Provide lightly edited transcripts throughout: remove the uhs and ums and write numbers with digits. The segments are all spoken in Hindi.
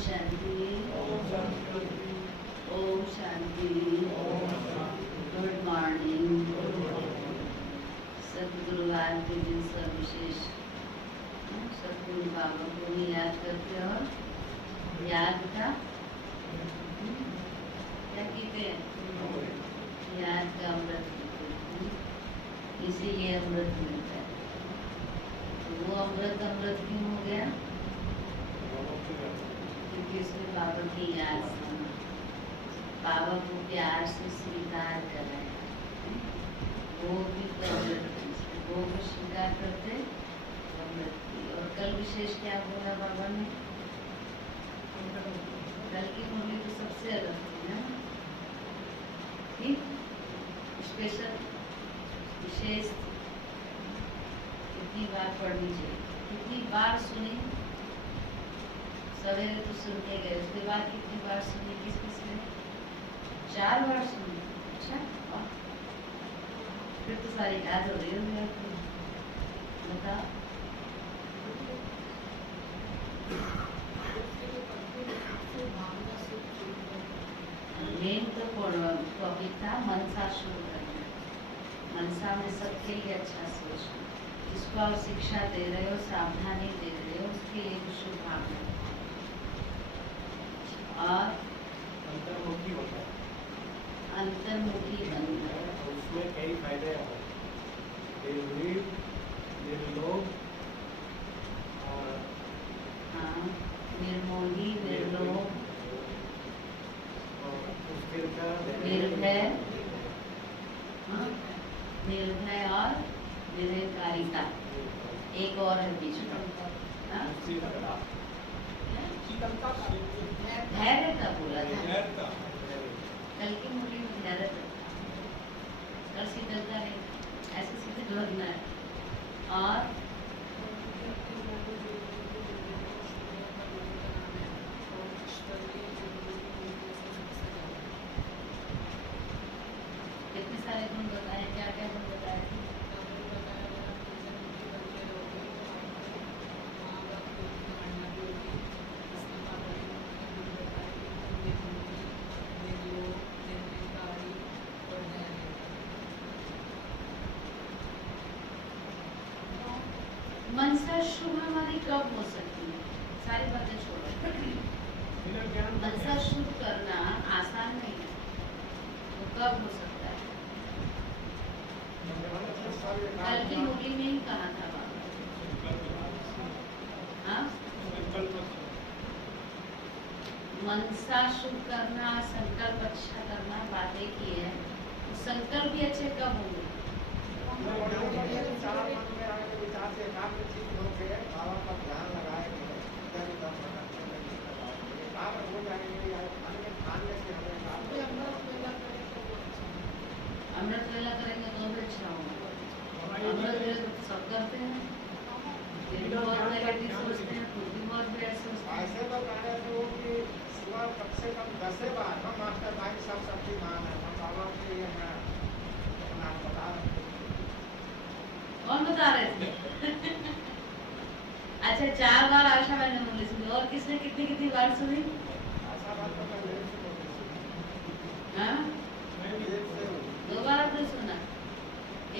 शांति। ओम शांति। Good morning. सदगुरुवार के दिन सब विशेष सदगुरु बाबा को ही याद करते और याद का क्या कहते हैं, याद का अमृत पीते हैं, इसीलिए अमृत मिलता है। तो वो अमृत अमृत क्यों हो गया? क्योंकि उसमें बाबा की याद से, बाबा को प्यार से स्वीकार कर रहे हैं। वो भी तो अमृत, वो भी स्वीकार करते अमृत की। और कल विशेष क्या बोला बाबा ने? कल की मुरली तो सबसे अलग थी ना, ठीक, स्पेशल विशेष। कितनी बार पढ़नी चाहिए, कितनी बार सुनी? सवेरे तो सुन के गए, उसके बाद कितनी बार सुनी? किस किस ने? 4 बार सुनी। अच्छा, फिर तो सारी याद हो रही होगी आपको। बताओ। मेन तो टॉपिक था मनसा शुरू करना। मनसा में सबके लिए अच्छा सोचना, जिसको आप शिक्षा दे रहे हो, सावधानी दे रहे हो, उसके लिए भी शुभकामनाएं। और अंतर्मुखी होता है, अंतर्मुखी बनना, उसमें कई फायदे हैं। निर्भीक, निर्लोभ और हाँ, निर्मोही, निर्लोभ, निर्भय, हाँ, निर्भय और निर्भयकारिता। एक और है बीच में, हाँ? धैर्य का बोला था कल की मुरली में। धैर्य कल शीतलता नहीं, ऐसे सीधे लगना है। और कितने सारे गुण बताए, क्या क्या गुण बताए? मनसा शुभ हमारी कब हो सकती है? सारी बातें छोड़ो। मनसा शुभ करना आसान नहीं है, तो कब हो सकता है? कल की मुरली में ही कहा था बाबा, हाँ? मनसा शुभ करना, संकल्प अच्छा करना, बातें की है। तो संकल्प भी अच्छे कब होंगे? अमृत वेला करेंगे तो भी अच्छा होगा। अमृत वेला तो सब करते हैं, बहुत नेगेटिव सोचते हैं, खुद भी बहुत बेड सोचते हैं। ऐसे तो कहने को कि सुबह कम से कम 10 बार हम मास्टर भाई सब शक्तिमान है, हम बाबा के लिए हैं, अपना बता रहे थे। कौन बता रहे थे? अच्छा, 4 बार आशा मैंने मुरली सुनी, और किसने कितनी कितनी बार सुनी? ऐसा बात तो मैं नहीं सुनी। हाँ? मैं भी 2 बार आपने सुना?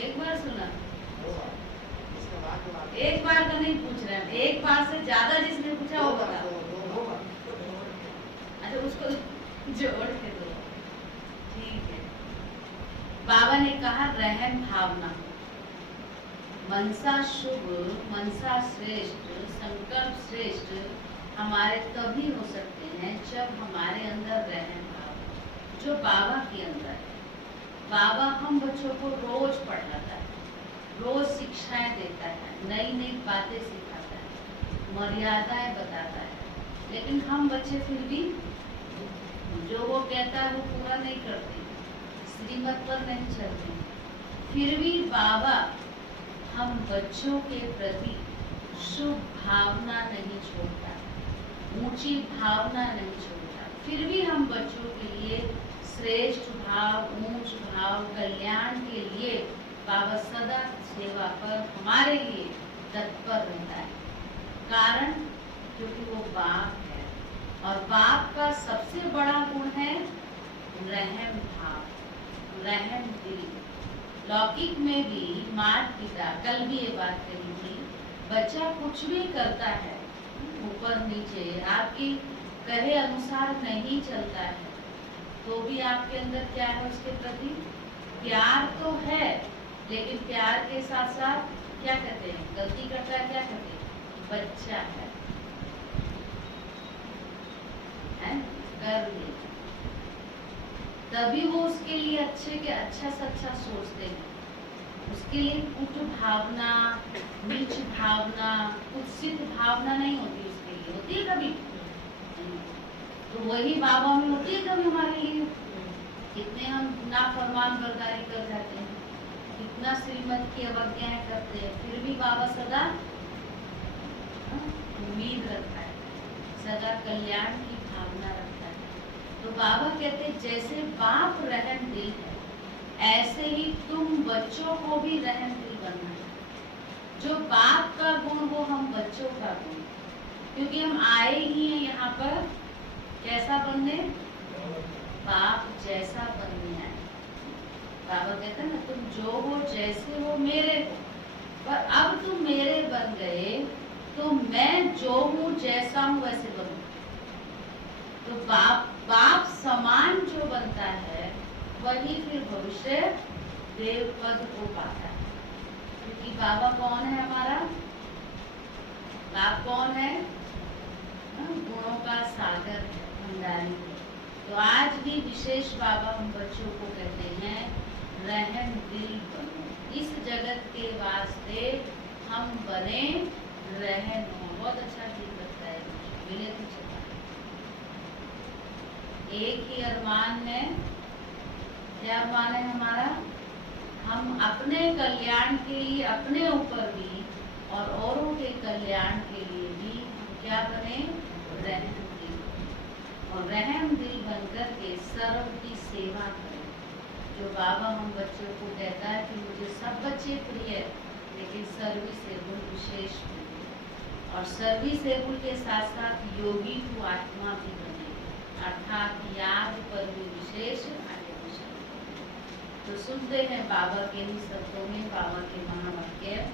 1 बार सुना? 2 बार। इसके बाद 1 बार का नहीं पूछ रहे हैं, 1 बार से ज्यादा जिसने पूछा वो बता। 2 बार। अच्छा, उसको जोड़ के दो, ठीक है। बाबा ने कहा रहम भावना, मनसा शुभ, मनसा श्रेष्ठ, संकल्प श्रेष्ठ हमारे तभी हो सकते हैं जब हमारे अंदर रहम भाव जो बाबा के अंदर है। बाबा हम बच्चों को रोज पढ़ाता है, रोज शिक्षाएं देता है, नई नई बातें सिखाता है, मर्यादाएं बताता है, लेकिन हम बच्चे फिर भी जो वो कहता है वो पूरा नहीं करते, श्रीमत पर नहीं चलते। फिर भी बाबा हम बच्चों के प्रति शुभ भावना नहीं छोड़ता, ऊंची भावना नहीं छोड़ता। फिर भी हम बच्चों के लिए श्रेष्ठ भाव, ऊंच भाव, कल्याण के लिए बाबा सदा सेवा पर हमारे लिए तत्पर रहता है। कारण क्योंकि वो बाप है, और बाप का सबसे बड़ा गुण है रहम भाव, रहम दिल। लौकिक में भी माता पिता, कल भी ये बात कही थी, बच्चा कुछ भी करता है ऊपर नीचे आपकी कहे अनुसार नहीं चलता है, तो भी आपके अंदर क्या है, उसके प्रति प्यार तो है, लेकिन प्यार के साथ साथ क्या कहते हैं, गलती करता है, क्या कहते हैं, बच्चा है कर ले, तभी वो उसके लिए अच्छे के अच्छा से अच्छा सोचते हैं। उसके लिए कुट भावना, नीच भावना, कुत्सित भावना नहीं होती उसके लिए, होती है कभी? तो वही बाबा में होती है कभी हमारे लिए? कितने हम नाफरमान बरदारी कर जाते हैं, कितना श्रीमत की अवज्ञाएं करते हैं, फिर भी बाबा सदा उम्मीद रखता है, सदा कल्याण की भावना रखता है। तो बाबा कहते हैं जैसे बाप रहम दिल है, ऐसे ही तुम बच्चों को भी रहम दिल बनना है। जो बाप का गुण वो हम बच्चों का गुण, क्योंकि हम आए ही हैं यहाँ पर कैसा बनने, बाप जैसा बनने आए। बाबा कहते हैं ना, तुम जो हो जैसे हो मेरे हो, पर अब तुम मेरे बन गए तो मैं जो हूँ जैसा हूँ वैसे बनूं। तो बाप समान जो बनता है वही फिर भविष्य देव पद को पाता है। क्योंकि बाबा कौन है हमारा, बाप कौन है, गुणों का सागर है, भंडारी है। तो आज भी विशेष बाबा हम बच्चों को कहते हैं रहम दिल बनो, इस जगत के वास्ते हम बने रहम। बहुत अच्छा गीत लगता है, मिले तो चला। एक ही अरमान है, क्या अरमान है हमारा, हम अपने कल्याण के लिए, अपने ऊपर भी और औरों के कल्याण के लिए भी हम क्या बने, रहम दिल। और रहम दिल बनकर के सर्व की सेवा करें। जो बाबा हम बच्चों को कहता है कि मुझे सब बच्चे प्रिय, लेकिन सर्विसेबल विशेष प्रिय, और सर्विसेबल के साथ साथ योगी को आत्मा भी बने, अर्थात याद पर भी विशेष आकर्षण। तो सुनते हैं बाबा के ही शब्दों में बाबा के महावाक्य।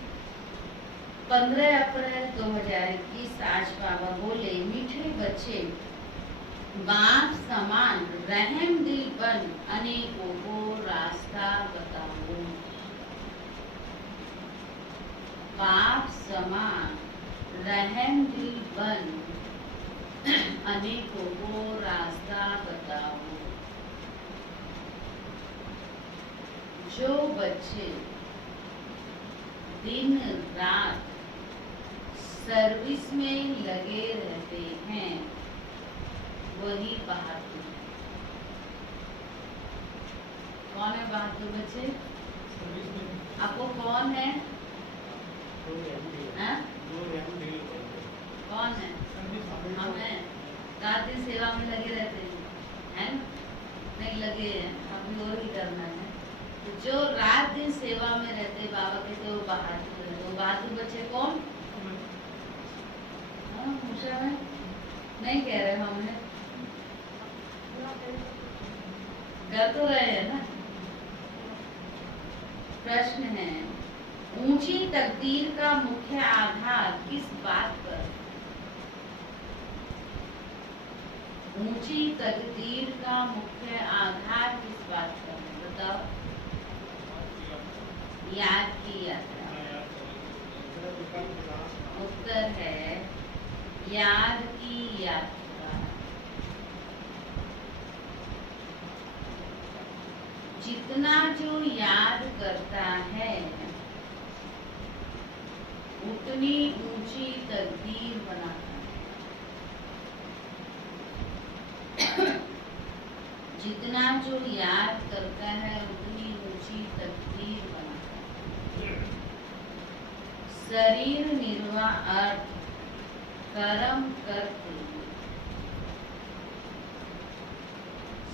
15 अप्रैल 2021 आज बाबा बोले, मीठे बच्चे बाप समान रहम दिल बन, अनेकों को रास्ता बताओ। बाप समान रहम दिल बन, अनेकों को रास्ता बताओ। जो बच्चे दिन रात सर्विस में लगे रहते हैं वही बहादुर है। कौन है बहादुर बच्चे? आपको कौन है? कौन है? हम हैं, रात दिन सेवा में लगे रहते हैं, नहीं लगे हैं, अभी और भी करना है। तो जो रात दिन सेवा में रहते बाबा के, तो बहादुर है। तो बहादुर बच्चे कौन? पूछा मैं नहीं कह रहे, हमने कर तो रहे हैं ना। प्रश्न है, ऊंची तकदीर का मुख्य आधार किस बात पर? ऊंची तकदीर का मुख्य आधार किस बात पर है, बताओ? याद की यात्रा। उत्तर है याद की यात्रा। जितना जो याद करता है उतनी ऊंची तकदीर बनाता है। जितना जो याद करता है उतनी ऊंची तकदीर बनाता है। शरीर निर्वाह अर्थ कर्म करते,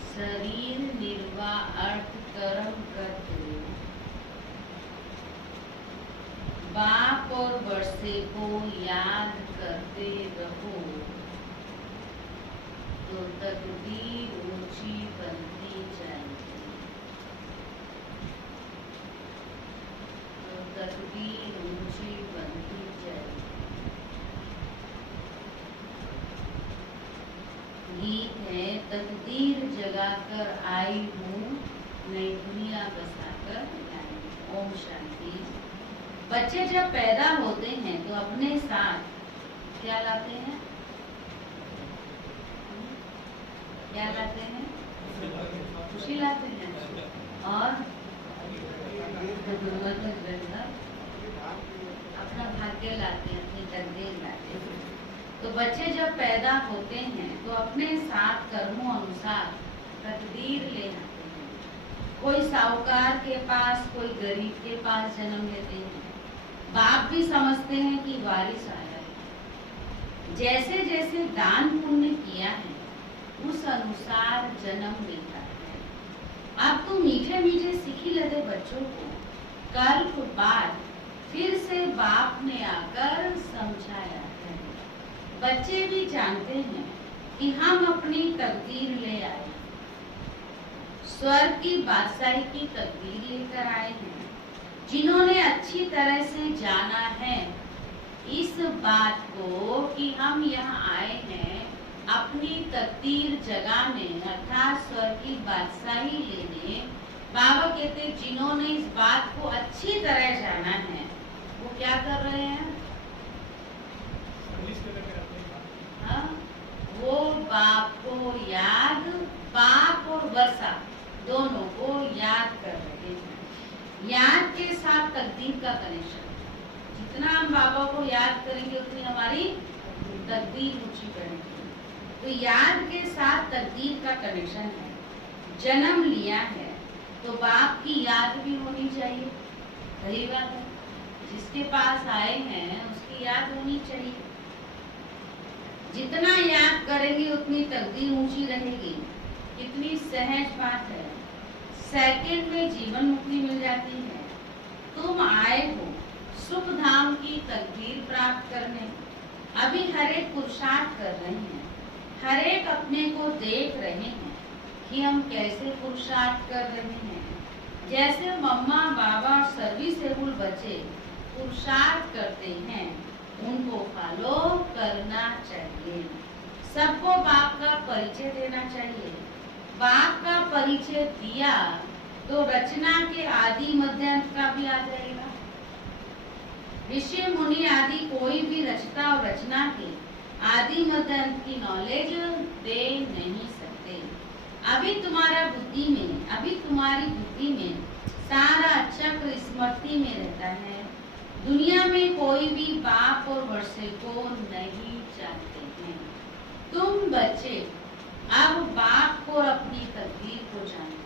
शरीर निर्वाह अर्थ कर्म करते, बाप और वर्षे को याद करते रहो। तो तकदीर ऊंची बनती जाएगी, तो तकदीर ऊंची बनती जाएगी। गीत है, तकदीर जगाकर आई हूँ, नई दुनिया बसाकर लाई। ओम शांति। बच्चे जब पैदा होते हैं तो अपने साथ क्या लाते हैं? क्या लाते हैं? खुशी लाते हैं और अपना भाग्य लाते हैं, अपनी तकदीर लाते हैं। तो बच्चे जब पैदा होते हैं तो अपने साथ कर्मों अनुसार तकदीर ले आते हैं। कोई साहूकार के पास, कोई गरीब के पास जन्म लेते हैं। बाप भी समझते हैं कि वारिस आया है। जैसे जैसे दान पुण्य किया है उस अनुसार जन्म लेता है। अब तो मीठे मीठे सीखी लगे बच्चों को कल्प बाद फिर से बाप ने आकर समझाया है। बच्चे भी जानते हैं कि हम अपनी तकदीर ले आए, स्वर्ग की बादशाही की तकदीर लेकर आए हैं। जिन्होंने अच्छी तरह से जाना है इस बात को कि हम यहाँ आए हैं अपनी तकदीर जगाने अर्थात स्वर्ग की बादशाही लेने। बाबा कहते जिन्होंने इस बात को अच्छी तरह जाना है वो क्या कर रहे हैं? हाँ, वो बाप को याद, बाप और वर्षा दोनों को याद कर रहे हैं। याद के साथ तकदीर का कनेक्शन। जितना हम बाबा को याद करेंगे उतनी हमारी तकदीर ऊंची बढ़ेगी। तो याद के साथ तकदीर का कनेक्शन है। जन्म लिया है तो बाप की याद भी होनी चाहिए, सही बात है। जिसके पास आए हैं उसकी याद होनी चाहिए। जितना याद करेंगे उतनी तकदीर ऊंची रहेगी। कितनी सहज बात है, सेकंड में जीवन मुक्ति मिल जाती है। तुम आए हो सुख धाम की तकदीर प्राप्त करने। अभी हर एक पुरुषार्थ कर रहे हैं, हर एक अपने को देख रहे हैं कि हम कैसे पुरुषार्थ कर रहे हैं। जैसे मम्मा बाबा सर्विसेबल बच्चे पुरुषार्थ करते हैं उनको फॉलो करना चाहिए। सबको बाप का परिचय देना चाहिए। बाप का परिचय दिया तो रचना के आदि मध्य अंत का भी आ जाएगा। ऋषि मुनि आदि कोई भी रचता और रचना के आदि मध्य अंत की नॉलेज दे नहीं सकते। अभी तुम्हारा बुद्धि में, अभी तुम्हारी बुद्धि में सारा चक्र स्मृति में रहता है। दुनिया में कोई भी बाप और वर्षे को नहीं जानते हैं। तुम बच्चे अब बाप को और अपनी तकदीर को जानते।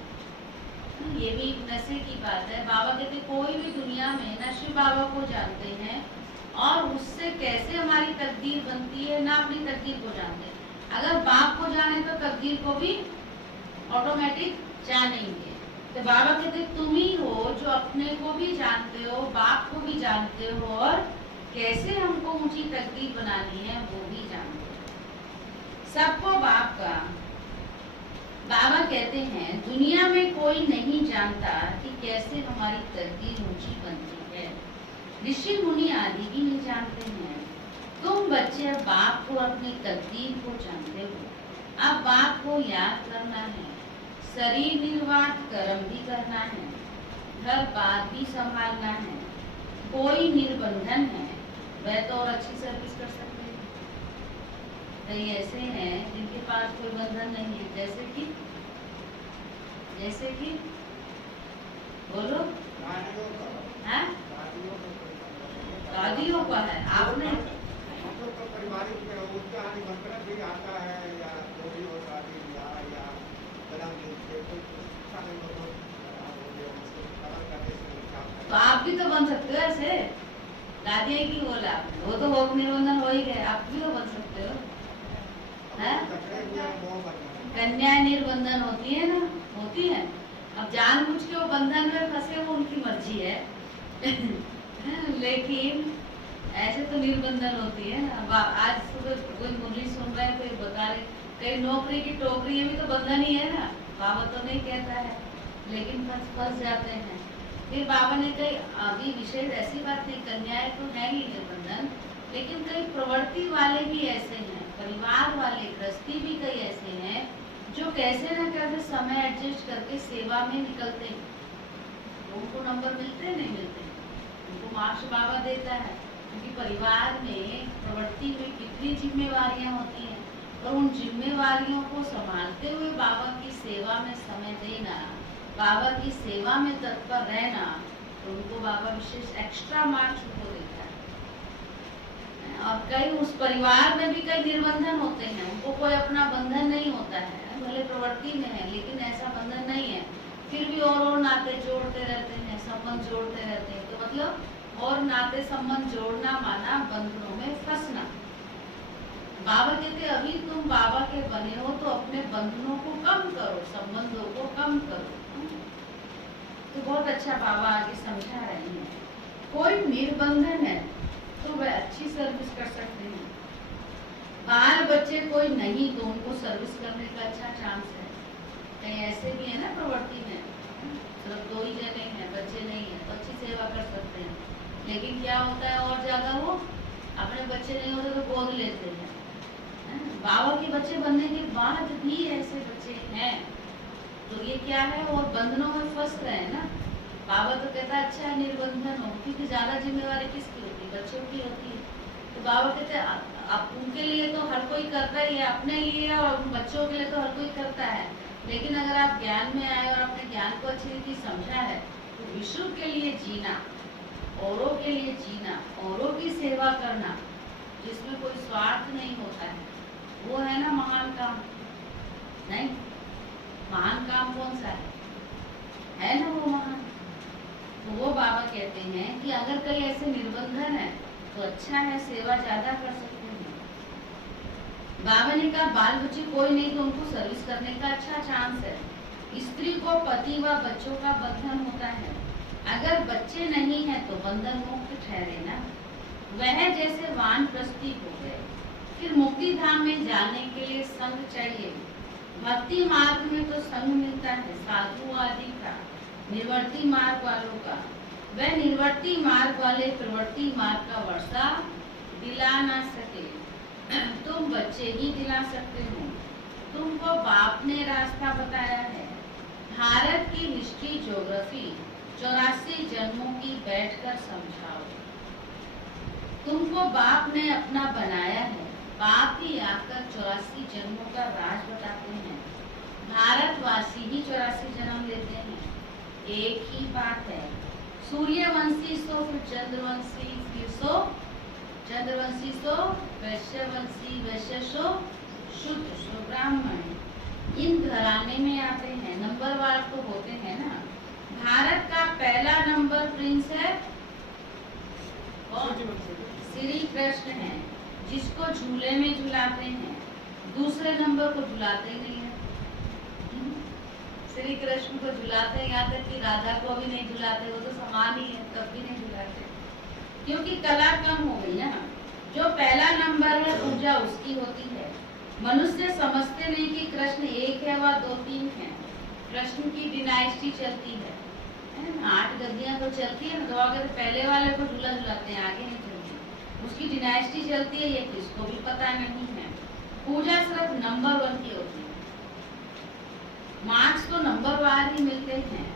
ये भी एक नशे की बात है। बाबा कहते कोई भी दुनिया में न शिव बाबा को जानते हैं और उससे कैसे हमारी तकदीर बनती है, ना अपनी तकदीर को जानते। अगर बाप को जाने तो तकदीर को भी ऑटोमेटिक जानेंगे। तो बाबा कहते तुम ही हो जो अपने को भी जानते हो, बाप को भी जानते हो और कैसे हमको ऊंची तकदीर बनानी है वो भी जानते हो। सबको बाप का। बाबा कहते हैं दुनिया में कोई नहीं जानता कि कैसे हमारी तकदीर ऊंची बनती है। ऋषि मुनि आदि भी नहीं जानते हैं। तुम बच्चे बाप को अपनी तकदीर को जानते हो। अब बाप को याद करना है, शरीर निर्वाह कर्म भी करना है, घर बात भी संभालना है। कोई निर्बंधन है वह तो और अच्छी सर्विस कर सकते हैं। कई ऐसे हैं जिनके पास कोई बंधन नहीं है, जैसे कि बोलो। हाँ? दादियों का है। आपने पारिवारिक में उनके यहाँ निमंत्रण भी आता है या कोई और शादी ब्याह या जन्मदिन पे कोई अच्छा नहीं हो तो पालन करने से तो आप भी तो बन सकते हो ऐसे। दादी की बोला वो तो होक निबंधन हो ही गए, आप भी तो बन सकते हो। कन्या निर्बंधन होती है ना, होती है। अब जानबूझ के वो बंधन में फंसे वो उनकी मर्जी है लेकिन ऐसे तो निर्बंधन होती है ना। अब आज सुबह कोई मुरली सुन रहे हैं तो बता रहे कई नौकरी की टोकरी, ये भी तो बंधन ही है ना। बाबा तो नहीं कहता है, लेकिन फंस जाते हैं। फिर बाबा ने कही, अभी विशेष ऐसी बात नहीं, कन्याएं तो है ही है बंधन, लेकिन कई प्रवृत्ति वाले भी ऐसे हैं, परिवार वाले गृहस्थी भी कई ऐसे हैं जो कैसे न कैसे समय एडजस्ट करके सेवा में निकलते हैं। उनको नंबर मिलते नहीं मिलते, उनको मार्क्स बाबा देता है, क्योंकि परिवार में प्रवृत्ति में कितनी जिम्मेवारियां होती हैं, और उन जिम्मेवारियों को संभालते हुए बाबा की सेवा में समय देना, बाबा की सेवा में तत्पर रहना, तो उनको बाबा विशेष एक्स्ट्रा मार्क्स उनको देता है। और कई उस परिवार में भी कई निर्बंधन होते हैं, उनको कोई अपना बंधन नहीं होता है, भले प्रवृत्ति में है लेकिन ऐसा बंधन नहीं है, फिर भी और नाते जोड़ते रहते हैं, संबंध जोड़ते रहते हैं। तो मतलब और नाते संबंध जोड़ना माना बंधनों में फंसना। बाबा कहते अभी तुम बाबा के बने हो तो अपने बंधनों को कम करो, संबंधों को कम करो। तो बहुत अच्छा बाबा आगे समझा रहे हैं। कोई निर्बंधन है तो वह अच्छी सर्विस कर सकते हैं। बाल बच्चे कोई नहीं तो उनको सर्विस करने का अच्छा चांस है। कहीं ऐसे भी है ना प्रवृत्ति में, सिर्फ 2 ही जने हैं, बच्चे नहीं है, तो अच्छी सेवा कर सकते हैं। लेकिन क्या होता है और ज्यादा, वो अपने बच्चे नहीं होते तो गोद लेते हैं। बाबा के बच्चे बनने के बाद भी ऐसे बच्चे हैं, तो ये क्या है, और बंधनों में फंस रहे हैं ना। बाबा तो कहता है अच्छा निर्बंधन हो, क्योंकि ज्यादा जिम्मेवारी किसकी होती है, बच्चों की होती है। तो बाबा कहते हैं अब उनके लिए तो हर कोई करता ही है, अपने लिए और बच्चों के लिए तो हर कोई करता है, लेकिन अगर आप ज्ञान में आए और अपने ज्ञान को अच्छी रीति समझा है, तो विश्व के लिए जीना, औरों के लिए जीना, औरों की सेवा करना, जिसमें कोई स्वार्थ नहीं होता है, वो है ना महान काम। नहीं, महान काम कौन सा है ना वो महान। तो वो बाबा कहते हैं कि अगर कहीं ऐसे निर्बंधन है तो अच्छा है, सेवा ज्यादा कर सकते हैं। बाबा ने कहा बाल बच्चे कोई नहीं तो उनको सर्विस करने का अच्छा चांस है। स्त्री को पति व बच्चों का बंधन होता है, अगर बच्चे नहीं है तो बंधन मुक्त ठहरे ना। वह जैसे वानप्रस्थी हो गए, फिर मुक्ति धाम में जाने के लिए संग चाहिए। भक्ति मार्ग में तो संग मिलता है साधु आदि का, निर्वर्ती मार्ग वालों का। वह निर्वर्ती मार्ग वाले प्रवर्ती मार्ग का वर्षा दिला ना सके, तुम बच्चे ही दिला सकते हो। तुमको बाप ने रास्ता बताया है। भारत की हिस्ट्री ज्योग्राफी 84 जन्मों की बैठकर समझाओ। तुमको बाप ने अपना बनाया है, बाप ही आकर 84 जन्मों का राज बताते हैं। भारतवासी ही 84 जन्म लेते हैं। एक ही बात है, सूर्यवंशी सो फिर चंद्रवंशी, फिर सो चंद्रवंशी सो वैश्यवंशी, वैश्य सो शूद्र सो ब्राह्मण। इन घराने में आते हैं, नंबरवार तो होते हैं ना। भारत का पहला नंबर प्रिंस है कौन? श्री कृष्ण है, जिसको झूले में झुलाते हैं, दूसरे नंबर को झुलाते ही नहीं है। श्री कृष्ण को झुलाते हैं, यहाँ तक कि राधा को भी नहीं झुलाते, वो तो समान ही है, तब भी नहीं झुलाते, क्योंकि कला कम हो गई है ना। जो पहला नंबर है पूजा उसकी होती है। मनुष्य समझते नहीं कि कृष्ण एक है व 2-3 है। कृष्ण की डिनाइस्टी चलती है, 8 गद्दियां तो चलती है ना, तो अगर पहले वाले को झूला झुलाते हैं, आगे नहीं चलती, उसकी डिनाइस्टी चलती है, ये किसको भी पता नहीं है। पूजा सिर्फ नंबर 1 की होती है, मार्क्स तो नंबर वार ही मिलते हैं।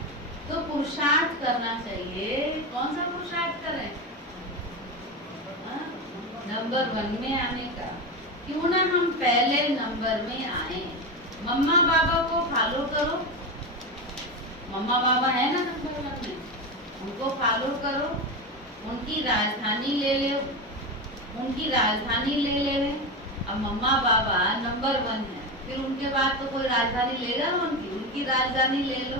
तो पुरुषार्थ करना चाहिए। कौन सा पुरुषार्थ करें? नंबर 1 में आने का। क्यों ना हम पहले नंबर में आए। मम्मा बाबा को फॉलो करो, मम्मा बाबा है ना नंबर 1 में, उनको फॉलो करो, उनकी राजधानी ले ले, उनकी राजधानी ले ले। अब मम्मा बाबा नंबर 1 है, फिर उनके बाद तो कोई राजधानी लेगा उनकी राजधानी ले लो।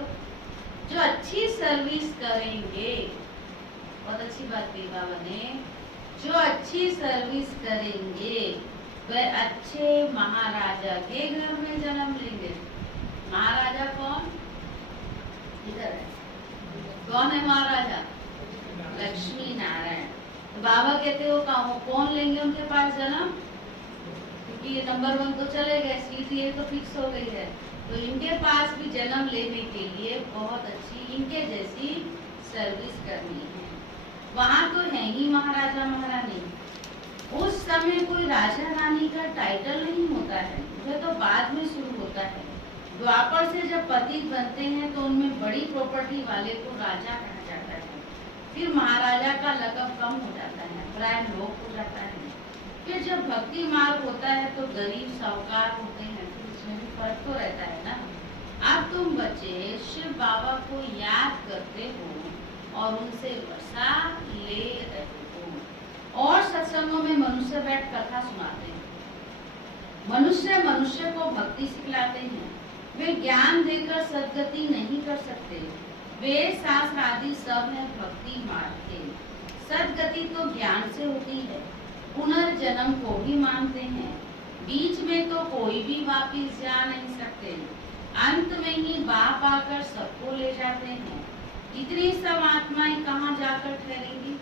जो अच्छी सर्विस करेंगे, बहुत अच्छी बात कही बाबा ने, जो अच्छी सर्विस करेंगे वह अच्छे महाराजा के घर में जन्म लेंगे। महाराजा कौन? इधर है, कौन है महाराजा? लक्ष्मी नारायण। तो बाबा कहते हो कौन लेंगे उनके पास जन्म? क्योंकि ये नंबर 1 तो चले गए, सीट ये तो फिक्स हो गई है, तो इनके पास भी जन्म लेने के लिए बहुत अच्छी इनके जैसी सर्विस करनी है। वहाँ तो है ही महाराजा महारानी। उस समय कोई राजा रानी का टाइटल नहीं होता है, वह तो बाद में शुरू होता है। द्वापर से जब पतित बनते हैं तो उनमें बड़ी प्रॉपर्टी वाले को राजा कहा जाता है, फिर महाराजा का लक़ब कम हो जाता है, प्राय लोप हो जाता है। फिर जब भक्ति मार्ग होता है तो गरीब साहूकार होते हैं, फिर उसमें भी फर्क तो रहता है ना। अब तुम बच्चे शिव बाबा को याद करते हो और उनसे वर्षा ले रहे हो, और सत्संगों में मनुष्य बैठ कथा सुनाते हैं। मनुष्य को भक्ति सिखलाते हैं। वे ज्ञान देकर सद्गति नहीं कर सकते। वेद शास्त्र आदि सब है भक्ति मार्ग के। सद्गति तो ज्ञान से होती है। पुनर्जन्म को भी मानते हैं। बीच में तो कोई भी वापिस जा नहीं सकते। अंत में ही बाप आकर सबको ले जाते हैं। इतनी सब आत्माएं कहाँ जाकर ठहरेंगी?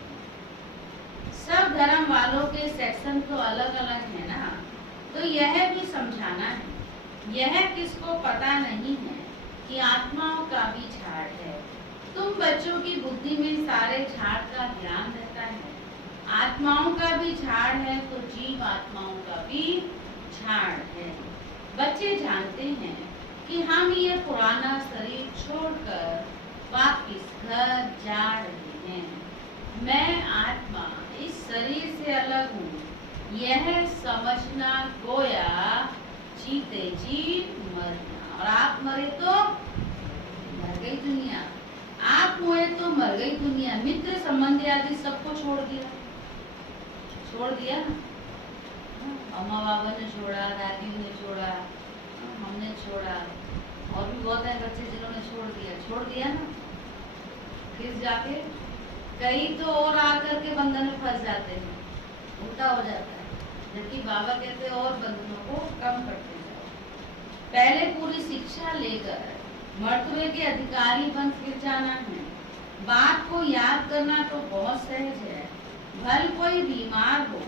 सब धर्म वालों के सेक्शन तो अलग अलग है ना, तो यह भी समझाना है। यह किसको पता नहीं है कि आत्माओं का भी झाड़ है। तुम बच्चों की बुद्धि में सारे झाड़ का ज्ञान रहता है। आत्माओं का भी झाड़ है तो जीव आत्माओं का भी झाड़ है। बच्चे जानते हैं कि हम ये पुराना शरीर छोड़कर वापिस घर जा रहे हैं। मैं आत्मा इस शरीर से अलग हूँ, यह समझना गोया जीते जी मरना। और आप मरे तो मर गई दुनिया, आप मोए तो मर गई दुनिया। मित्र संबंधी आदि सबको छोड़ दिया ना। अम्मा बाबा ने छोड़ा, दादी ने छोड़ा, हमने छोड़ा, और भी बहुत है बच्चे जिन्होंने छोड़ दिया ना। फिर जाके कई तो और आकर के बंधन में फंस जाते हैं, उल्टा हो जाता है। जबकि बाबा कहते हैं और बंधनों को कम करते जाओ। पहले पूरी शिक्षा लेकर मर्तबे के अधिकारी बन फिर जाना है। बात को याद करना तो बहुत सहज है। भल कोई बीमार हो,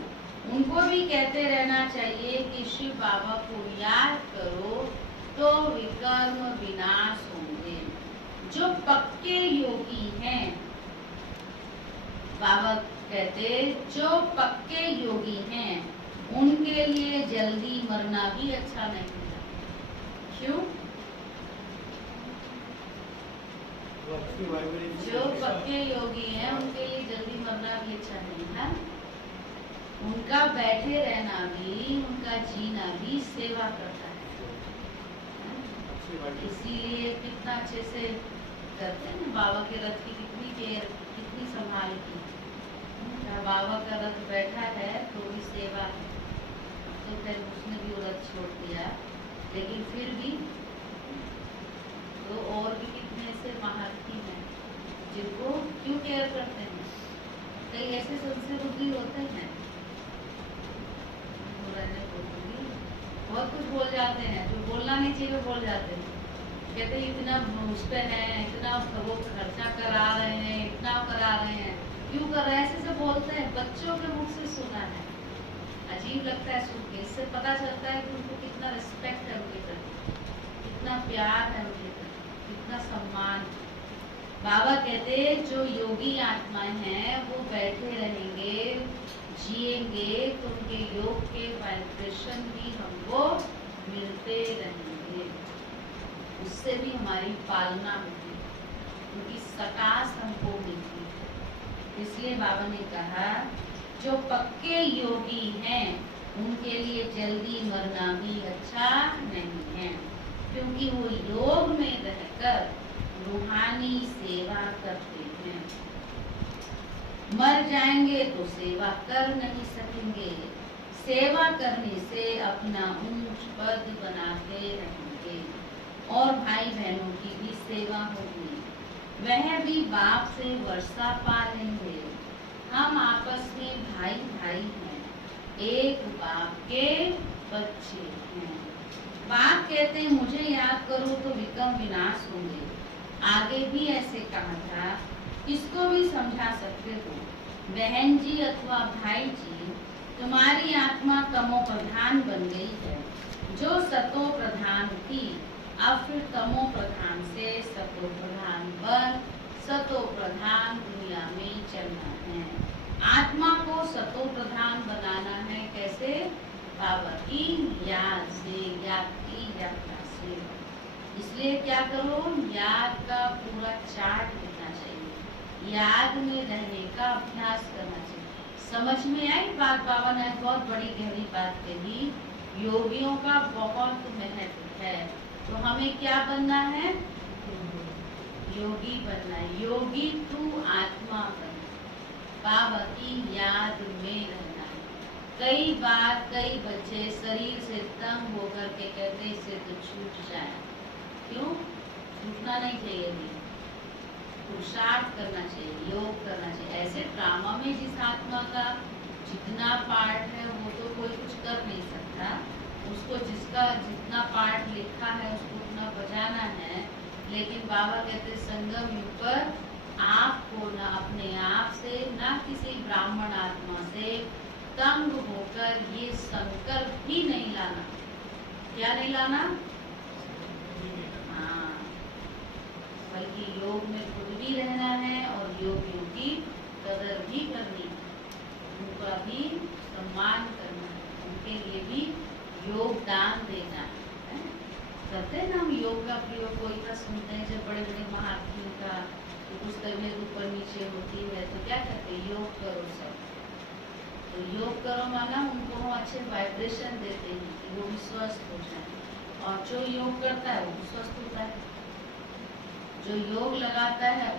उनको भी कहते रहना चाहिए कि शिव बाबा को याद करो तो विकर्म विनाश होंगे। जो पक्के योगी हैं, बाबा कहते जो पक्के योगी हैं उनके लिए जल्दी मरना भी अच्छा नहीं होता। क्यों? जो पक्के योगी हैं उनके लिए जल्दी मरना भी अच्छा नहीं है। उनका बैठे रहना भी, उनका जीना भी सेवा करता है। इसीलिए कितना अच्छे से करते हैं बाबा के रथ की, कितनी केयर, कितनी संभाल की। बाबा का रथ बैठा है तो भी सेवा है। तो फिर उसने भी वो रथ छोड़ दिया, लेकिन फिर भी तो और भी कितने ऐसे महारथी हैं जिनको क्यों केयर करते हैं। कई ऐसे संस्कृत बुद्धि होते हैं, बहुत कुछ बोल जाते हैं जो बोलना नहीं चाहिए, बोल जाते हैं। कहते हैं इतना उस पे है, इतना वो खर्चा करा रहे हैं, इतना करा रहे हैं, क्यों कर रहे हैं, ऐसे से बोलते हैं। बच्चों के मुख से सुना है, अजीब लगता है सुन के। इससे पता चलता है कि उनको कितना रिस्पेक्ट है उनके प्रति, कितना प्यार है उनके प्रति, कितना सम्मान। बाबा कहते जो योगी आत्माएं हैं वो बैठे रहेंगे, जिएंगे तो उनके योग के वाइब्रेशन भी हमको मिलते रहेंगे, उससे भी हमारी पालना होगी, उनकी सकाश हमको मिलती है। इसलिए बाबा ने कहा जो पक्के योगी हैं उनके लिए जल्दी मरना भी अच्छा नहीं है, क्योंकि वो योग में रहकर रूहानी सेवा करते हैं। मर जाएंगे तो सेवा कर नहीं सकेंगे। सेवा करने से अपना ऊंच पद बनाते रहेंगे और भाई बहनों की भी सेवा होगी। वह भी बाप से वर्षा पा लेंगे। हम आपस में भाई भाई हैं, एक बाप के बच्चे हैं। बाप कहते हैं मुझे याद करो तो विकर्म विनाश होंगे। आगे भी ऐसे कहा था, इसको भी समझा सकते हो। बहन जी अथवा भाई जी तुम्हारी आत्मा तमो प्रधान बन गई है, जो सतो प्रधान थी, अब फिर तमो प्रधान से सतो प्रधान बन सतो प्रधान दुनिया में चलना है। आत्मा को सतो प्रधान बनाना है, कैसे? बाबा की याद से, याद की यात्रा से। इसलिए क्या करो, याद का पूरा चार्ट लिखना चाहिए, याद में रहने का अभ्यास करना चाहिए। समझ में आई बात? बाबा ने बहुत बड़ी गहरी बात कही। योगियों का बहुत महत्व है, तो हमें क्या बनना है? योगी बनना है। योगी तू आत्मा बनना, बाबा की याद में रहना है। कई बार कई बच्चे शरीर से तंग होकर के कहते इससे तो छूट जाए। क्यों छूटना नहीं चाहिए? पुरुषार्थ करना चाहिए, योग करना चाहिए। ऐसे ड्रामा में जिस आत्मा का जितना पार्ट है वो तो कोई कुछ कर नहीं सकता, उसको जिसका जितना पार्ट लिखा है उसको उतना बजाना है। लेकिन बाबा कहते संगम युग पर आपको ना अपने आप से ना किसी ब्राह्मण आत्मा से तंग होकर ये संकल्प ही नहीं लाना। क्या नहीं लाना? हाँ, बल्कि योग में खुद भी रहना है और योगियों की कदर भी करनी है, उनका भी सम्मान करना है, उनके लिए भी योगदान देना है। करते हैं ना हम योग का प्रयोग? कोई का सुनते हैं जब बड़े बड़े महात्मा का कुछ तबीयत ऊपर नीचे होती है तो क्या करते हैं? योग करो सब। तो योग करो माना उनको हम अच्छे वाइब्रेशन देते हैं कि वो भी स्वस्थ हो जाए, और जो योग करता है वो भी स्वस्थ होता है। जो योग लगाता है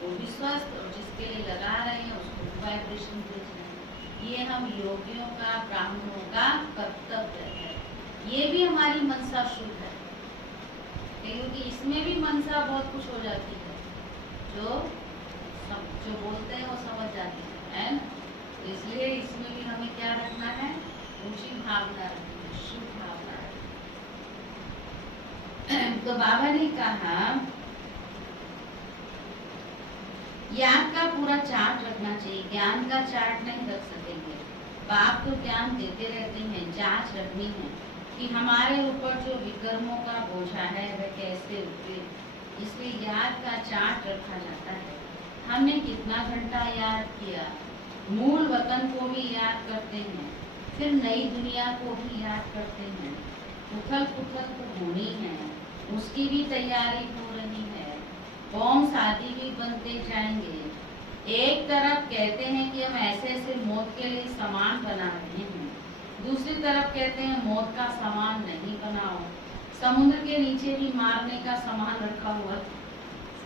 वो भी स्वस्थ, और जिसके लिए लगा रहे हैं उसको भी वाइब्रेशन भेज रहे हैं। ये हम योगियों का, ब्राह्मणों का कर्तव्य है। ये भी हमारी मनसा शुद्ध है, क्योंकि इसमें भी मनसा बहुत कुछ हो जाती है। जो बोलते हैं वो समझ जाते हैं, तो इसलिए इसमें भी हमें क्या रखना है? ऊंची भावना रखनी है, शुभ भावना रखनी। तो बाबा ने कहा याद का पूरा चार्ट रखना चाहिए, ज्ञान का चार्ट नहीं रख सकेंगे। बाप तो ज्ञान देते रहते हैं, जांच रखनी है कि हमारे ऊपर जो विकर्मों का बोझा है वह कैसे उतरे। इसलिए याद का चार्ट रखा जाता है। हमने कितना घंटा याद किया, मूल वतन को भी याद करते हैं, फिर नई दुनिया को भी याद करते हैं। उथल पुथल तो होनी है, उसकी भी तैयारी हो रही है। बॉम्ब आदि भी बनते जाएंगे। एक तरफ कहते हैं कि हम ऐसे ऐसे मौत के लिए सामान बना रहे हैं, दूसरी तरफ कहते हैं मौत का सामान नहीं बनाओ। समुद्र के नीचे भी मारने का सामान रखा हुआ,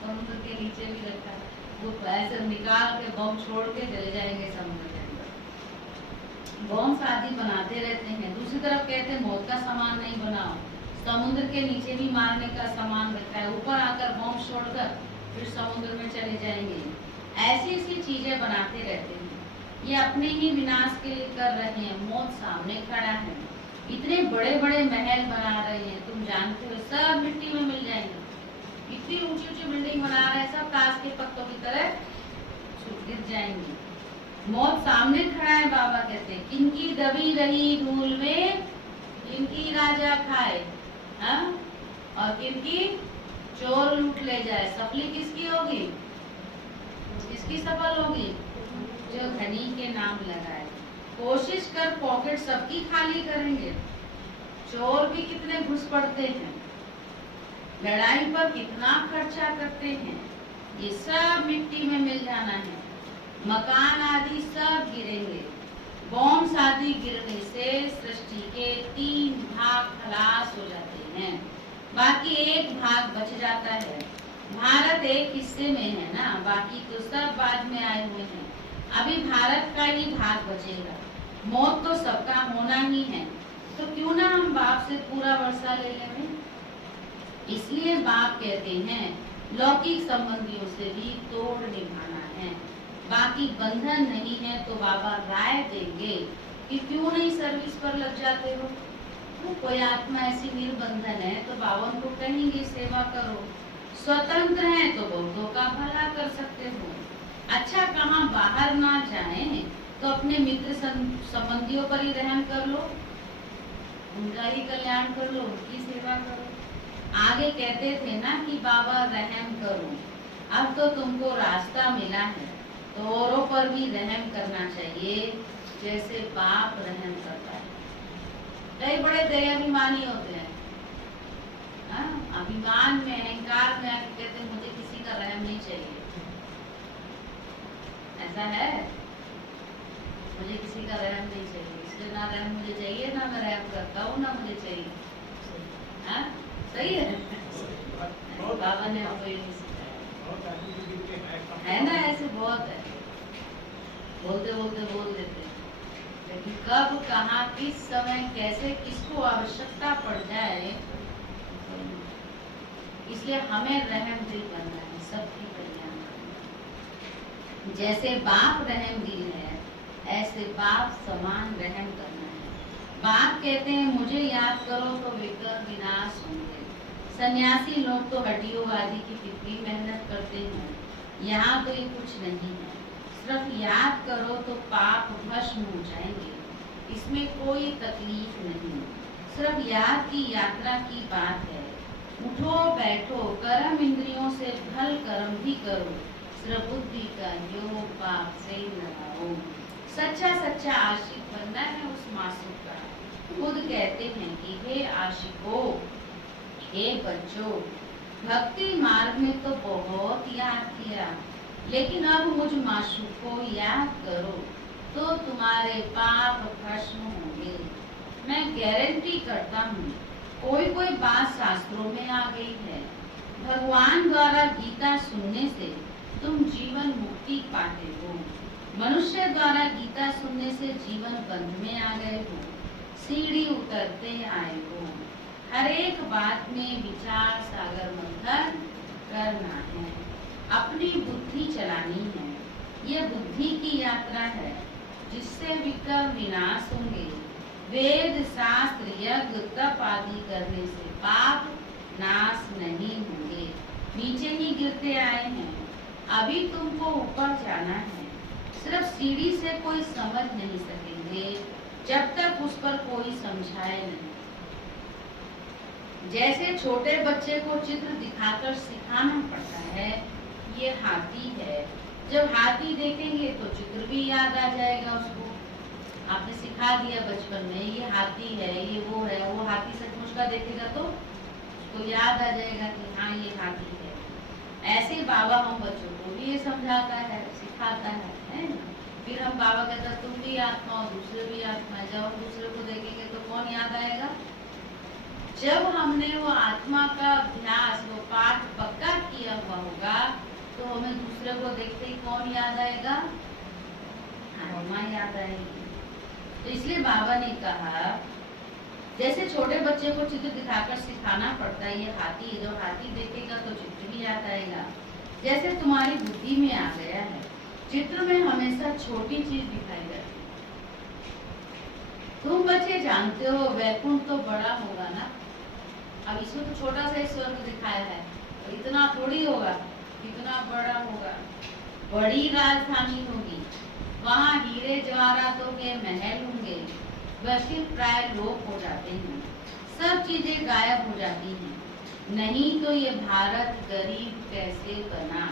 समुद्र के नीचे भी रखा है, वो ऐसे निकाल के बम छोड़ के चले जाएंगे समुद्र के अंदर। बॉम्ब आदि बनाते रहते हैं, दूसरी तरफ कहते हैं मौत का सामान नहीं बनाओ। समुद्र के नीचे भी मारने का सामान रखा है, ऊपर आकर बम छोड़कर फिर समुद्र में चले जाएंगे। ऐसी ऐसी चीजें बनाते रहते हैं, ये अपने ही विनाश के लिए कर रहे हैं। मौत सामने खड़ा है, इतने बड़े बड़े महल बना रहे हैं, तुम जानते हो सब मिट्टी में मिल जाएंगे। इतनी ऊंची ऊंची बिल्डिंग बना रहे हैं, सब कांच के पत्तों की तरह गिर जाएंगी। मौत सामने खड़ा है। बाबा कहते हैं किनकी दबी रही धूल में किनकी राजा खाए, हाँ? और किनकी चोर लूट ले जाए। सफली किसकी होगी? किसकी सफल होगी? जो धनी के नाम लगाए। कोशिश कर पॉकेट सबकी खाली करेंगे। चोर भी कितने घुस पड़ते हैं, लड़ाई पर कितना खर्चा करते हैं, ये सब मिट्टी में मिल जाना है। मकान आदि सब गिरेंगे। बॉम्ब आदि गिरने से सृष्टि के 3 भाग खलास हो जाते हैं, बाकी एक भाग बच जाता है। भारत एक हिस्से में है ना, बाकी तो सब बाद में आए हुए हैं। अभी भारत का ही भाग बचेगा। मौत तो सबका होना ही है, तो क्यों ना हम बाप से पूरा वर्षा ले लें। इसलिए बाप कहते हैं लौकिक संबंधियों से भी तोड़ निभाना है, बाकी बंधन नहीं है। तो बाबा राय देंगे कि क्यों नहीं सर्विस पर लग जाते हो। तो कोई आत्मा ऐसी निर्बंधन है तो बाबा उनको कहेंगे सेवा करो। स्वतंत्र है तो बहुतों का भला कर सकते हो। अच्छा कहाँ बाहर ना जाएं तो अपने मित्र संबंधियों पर ही रहम कर लो, उनका ही कल्याण कर लो, उनकी सेवा करो। आगे कहते थे ना कि बाबा रहम करो, अब तो तुमको रास्ता मिला है तो औरों पर भी रहम करना चाहिए जैसे बाप रहम करता है। कई बड़े दयाभिमानी होते हैं, अभिमान में अहंकार में आके कहते हैं मुझे किसी का रहम नहीं चाहिए। ऐसा है, मुझे किसी का रहम नहीं चाहिए, इसलिए ना रहम मुझे चाहिए, ना मैं रहम करता हूँ, ना मुझे चाहिए। हाँ सही है, बाबा ने आपको ये नहीं सिखाया है ना। ऐसे बहुत है, बोलते बोलते बोल देते हैं, लेकिन कब कहाँ किस समय कैसे किसको आवश्यकता पड़ जाए, इसलिए हमें रहम दिल बनना है, सबकी कल्याण करना। जैसे बाप रहम दिल है, ऐसे बाप समान रहम करना है। बाप कहते हैं मुझे याद करो तो विकर विनाश होंगे। सन्यासी लोग तो हड्डियों आदि की कितनी मेहनत करते हैं, यहाँ तो ये कुछ नहीं है, सिर्फ याद करो तो पाप भस्म हो जाएंगे, इसमें कोई तकलीफ नहीं, सिर्फ याद की यात्रा की बात है। उठो बैठो कर्म इंद्रियों से भल कर्म भी करो, सिर्फ बुद्धि का योग पाप से लगाओ। सच्चा सच्चा आशिक बनना है उस मासूम का। खुद कहते हैं कि हे आशिकों, हे बच्चों, भक्ति मार्ग में तो बहुत याद किया, लेकिन अब मुझ माशूक को याद करो तो तुम्हारे पाप भस्म होंगे। मैं गारंटी करता हूँ कोई कोई बात शास्त्रों में आ गई है। भगवान द्वारा गीता सुनने से तुम जीवन मुक्ति पाते हो, मनुष्य द्वारा गीता सुनने से जीवन बंध में आ गए हो, सीढ़ी उतरते आए हो। हर एक बात में विचार सागर मंथन करना है, अपनी बुद्धि चलानी है। ये बुद्धि की यात्रा है जिससे विकर विनाश होंगे। वेद शास्त्र यज्ञ तप आदि करने से पाप नाश नहीं होंगे, नीचे ही गिरते आए हैं। अभी तुमको ऊपर जाना है, सिर्फ सीढ़ी से कोई समझ नहीं सकेंगे जब तक उस पर कोई समझाए नहीं। जैसे छोटे बच्चे को चित्र दिखाकर सिखाना पड़ता है, ये हाथी है, जब हाथी देखेंगे तो चित्र भी याद आ जाएगा उसको। आपने सिखा दिया बचपन में ये हाथी है, ये वो है, वो हाथी सचमुच का देखेगा तो उसको याद आ जाएगा कि हाँ ये हाथी है। ऐसे बाबा हम बच्चों को भी ये समझाता है, सिखाता है ना। फिर हम बाबा कहता है तुम भी आत्मा हो, दूसरे भी आत्मा है। जब हम दूसरे को देखेंगे तो कौन याद आएगा? जब हमने वो आत्मा का अभ्यास, वो पाठ पक्का किया हुआ होगा तो हमें दूसरे को देखते ही कौन याद आएगा? आत्मा याद आएगी। तो इसलिए बाबा ने कहा जैसे छोटे बच्चे को चित्र दिखाकर सिखाना पड़ता है, ये हाथी है, जब हाथी देखेगा तो चित्र भी याद आएगा। जैसे तुम्हारी बुद्धि में आ गया है, चित्र में हमेशा छोटी चीज दिखाई जाती है। तुम बच्चे जानते हो वैकुंठ तो बड़ा होगा ना, अब इसमें तो छोटा सा स्वर्ग दिखाया है, तो इतना थोड़ी होगा, कितना बड़ा होगा। बड़ी राजधानी होगी, वहाँ हीरे जवाहरातों के महल होंगे, वैसे प्राय लोप हो जाते हैं, सब चीजें गायब हो जाती हैं। नहीं तो ये भारत गरीब कैसे बना?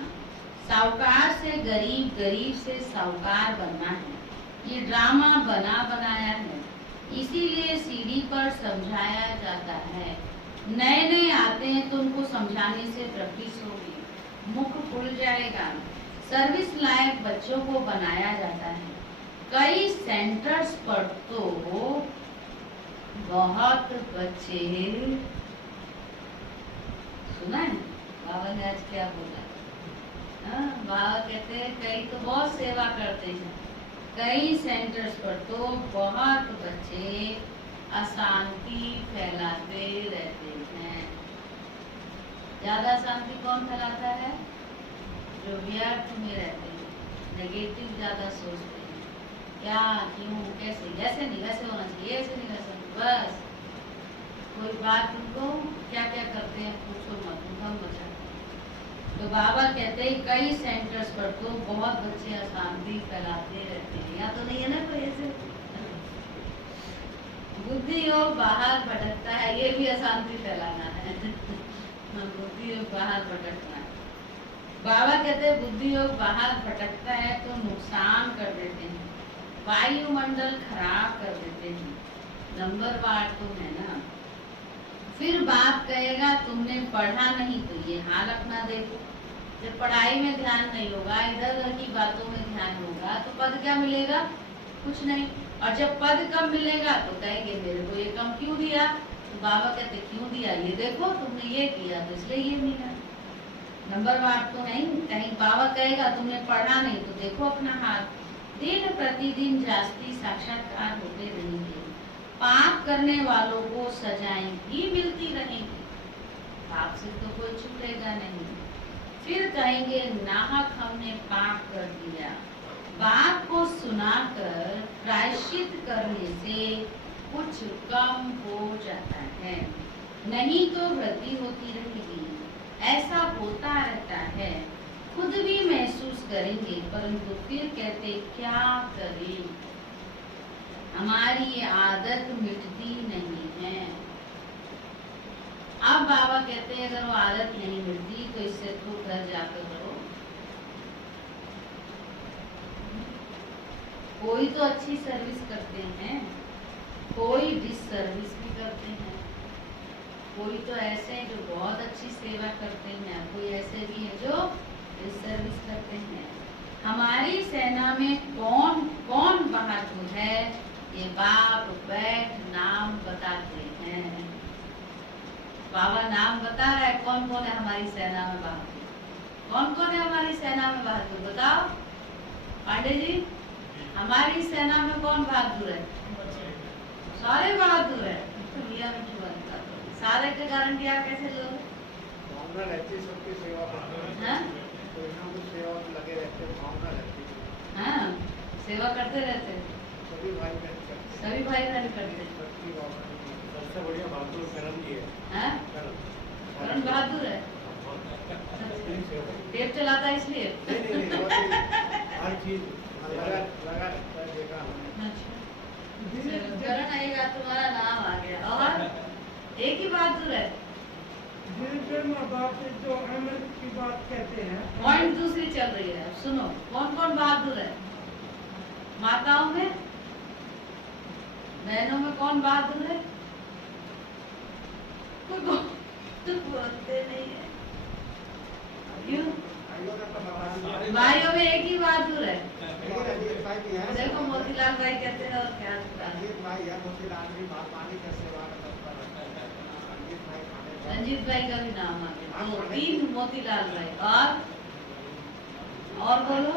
साहूकार से गरीब, गरीब से साहूकार बनना है। ये ड्रामा बना बनाया है, इसीलिए सीढ़ी पर समझाया जाता है। नए नए आते हैं तो उनको समझाने से प्रैक्टिस होगी, मुख खुल जाएगा। सर्विस लायक बच्चों को बनाया जाता है। कई सेंटर्स पर तो बहुत बच्चे, सुना है बाबा ने आज क्या बोला? बाबा कहते हैं कई तो बहुत सेवा करते हैं, कई सेंटर्स पर तो बहुत बच्चे अशांति फैलाते रहते हैं। ज्यादा अशांति कौन फैलाता है? जो व्यर्थ में रहते हैं, नेगेटिव ज्यादा सोचते हैं, क्या क्यों कैसे, ऐसे नहीं वैसे होना चाहिए, ऐसे नहीं वैसे, बस कोई बात उनको क्या क्या करते हैं पूछो मत, हम बचा। तो बाबा कहते हैं कई सेंटर्स पर तो बहुत बच्चे अशांति फैलाते रहते हैं या तो नहीं है ना कोई ऐसे। बुद्धि योग बाहर भटकता है, ये भी अशांति फैलाना है। बुद्धि योग बाहर भटकना है। बाबा कहते हैं बुद्धि योग बाहर भटकता है तो नुकसान कर देते हैं, वायुमंडल खराब कर देते हैं। नंबर 8 तो है ना। फिर बाप कहेगा तुमने पढ़ा नहीं, तो ये हाल अपना देखो। जब पढ़ाई में ध्यान नहीं होगा, इधर उधर की बातों में ध्यान होगा, तो पद क्या मिलेगा? कुछ नहीं। और जब पद कम मिलेगा तो कहेंगे मेरे को ये कम क्यों दिया? तो बाबा कहते क्यों दिया? ये देखो तुमने ये किया तो इसलिए ये मिला। नंबर 8 तो नहीं। कहीं बाबा कहेगा तुमने पढ़ा नहीं, तो देखो अपना हाथ। दिन प्रतिदिन जास्ती साक्षात्कार होते रहेंगे, पाप करने वालों को सजाएं भी मिलती रहेंगी, पाप से तो कोई छूटेगा नहीं। फिर कहेंगे नाहक हमने पाप कर दिया। बाप को सुनाकर प्रायश्चित करने से कुछ कम हो जाता है, नहीं तो वृद्धि होती रहेगी। ऐसा होता रहता है, खुद भी महसूस करेंगे, परंतु फिर कहते क्या करें, हमारी ये आदत मिटती नहीं है। अब बाबा कहते हैं अगर वो आदत नहीं मिटती तो इससे तो घर जाकर करो। कोई तो अच्छी सर्विस करते हैं, कोई डिससर्विस भी करते हैं, कोई तो ऐसे हैं जो बहुत अच्छी सेवा करते हैं, कोई ऐसे भी हैं जो डिससर्विस करते हैं। हमारी सेना में कौन कौन बहादुर है, ये बाप बैठ नाम बताते हैं। बाबा नाम बता रहा है कौन कौन है हमारी सेना में बहादुर। कौन कौन है हमारी सेना में बहादुर, बताओ पांडे जी। हमारी सेना में कौन बहादुर है? सारे बहादुर है। तो मियां में क्यों बनता? सारे के गारंटी आप कैसे लोगे? भावना रहती है सबकी सेवा करते हैं, कोई ना कुछ सेवा में लगे रहते हैं, भावना रहती है। हाँ, सेवा करते रहते हैं, सभी भाई बहन करते हैं, सभी भाई बहन करते हैं। सबकी भावना। सबसे बढ़िया बहादुर करण जी है। हाँ? करण बहादुर है, टेप चलाता है इसलिए। हर चीज लगा देखा हमने। चलो, करण आएगा तुम्हारा नाम आ गया। और एक ही बहादुर है। जो अहमद की बात कहते हैं, पॉइंट दूसरी चल रही है, सुनो कौन कौन बहादुर है? माताओं में, बहनों में कौन बहादुर है? तो बोलते नहीं है क्यों? भाइयों में एक ही बहादुर है। देखो मोतीलाल भाई कहते हैं और क्या रंजीत भाई का भी नाम आ गया। 2-3 मोतीलाल भाई। और बोलो,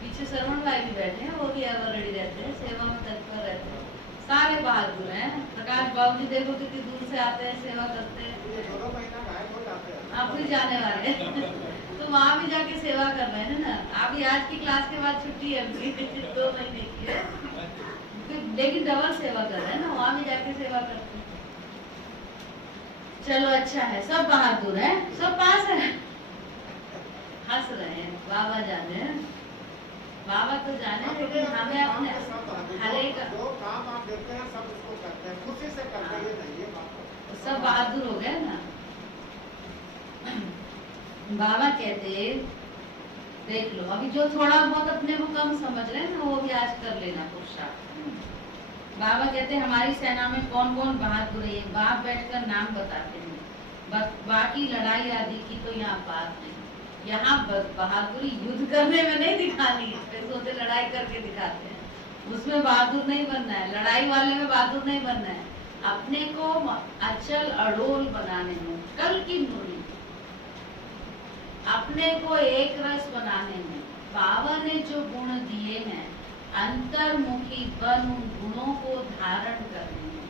पीछे श्रवण भाई भी बैठे हैं, वो भी एवर रेडी रहते हैं, सेवा में तत्पर रहते हैं। सारे बहादुर हैं। प्रकाश बाबू जी देखो कितनी दूर से आते हैं, सेवा करते हैं। आप भी जाने वाले तो वहाँ भी जाके सेवा कर रहे हैं ना। अभी आज की क्लास के बाद छुट्टी है 2 महीने की है, लेकिन डबल सेवा कर रहे हैं ना, वहाँ भी जाके सेवा करते हैं। चलो अच्छा है, सब बहादुर हैं, सब पास है, हंस रहे हैं। बाबा जाने, बाबा तो जाने, लेकिन हमें अपने हर एक जो काम आप देते हैं सब उसको करते हैं, खुशी से करते हैं, नहीं है बात। सब बहादुर हो गए ना। बाबा कहते देख लो, अभी जो थोड़ा बहुत अपने को कम समझ रहे हैं ना, वो भी आज कर लेना पुरुषार्थ। बाबा कहते हमारी सेना में कौन कौन बहादुर है, बाप बैठकर नाम बताते हैं। बाकी लड़ाई आदि की तो यहाँ बात नहीं। यहाँ बहादुरी युद्ध करने में नहीं दिखानी है, फिर सोचते लड़ाई करके दिखाते हैं, उसमें बहादुर नहीं बनना है। लड़ाई वाले में बहादुर नहीं बनना है, अपने को अचल अड़ोल बनाने में, कल की मुरली, अपने को एक रस बनाने में बाबा ने जो गुण दिए हैं, अंतर्मुखी बन उन गुणों को धारण करने में,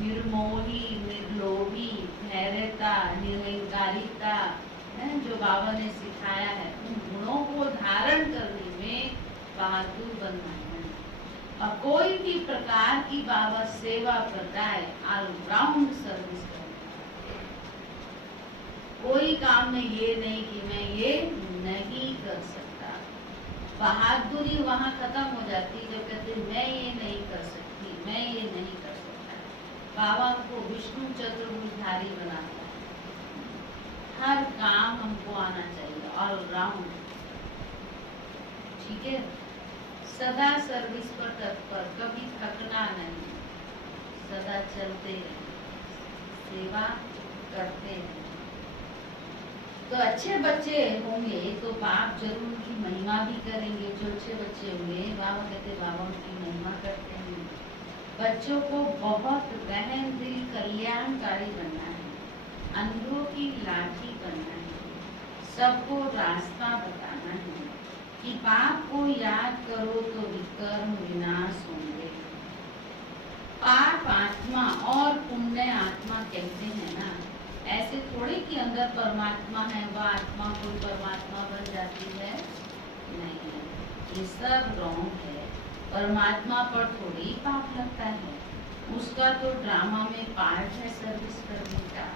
निर्मोही, निर्लोभी, धैर्यता, निर्विकारिता, जो बाबा ने सिखाया है, उन गुणों को धारण करने में बहादुर बनना है। और कोई भी प्रकार की बाबा सेवा बताए, ऑलराउंड सर्विस करना। कोई काम में ये नहीं कि मैं ये नहीं कर सकता, बहादुरी वहाँ खत्म हो जाती है जब कहते मैं ये नहीं कर सकती, मैं ये नहीं कर सकता। बाबा को विष्णु चतुर्भुजधारी बनाता है। हर काम हमको आना चाहिए, ऑलराउंड। ठीक है, सदा सर्विस पर तत्पर, कभी थकना नहीं, सदा चलते रहे, सेवा करते रहे। तो अच्छे बच्चे होंगे तो बाप जरूर उनकी महिमा भी करेंगे। जो अच्छे बच्चे होंगे, बाबा कहते बाबा उनकी महिमा करते हैं। बच्चों को बहुत रहम दिल कल्याणकारी बनना है, अंधों की लाठी बनना है, सबको रास्ता बताना है कि बाप को याद करो तो विकर्म विनाश होंगे। पाप आत्मा और पुण्य आत्मा कहते हैं ना, ऐसे थोड़ी कि अंदर परमात्मा है, वह आत्मा कोई परमात्मा बन जाती है, नहीं है, ये सब रॉन्ग है। परमात्मा पर थोड़ी पाप लगता है, उसका तो ड्रामा में पार्ट है सर्विस करने का।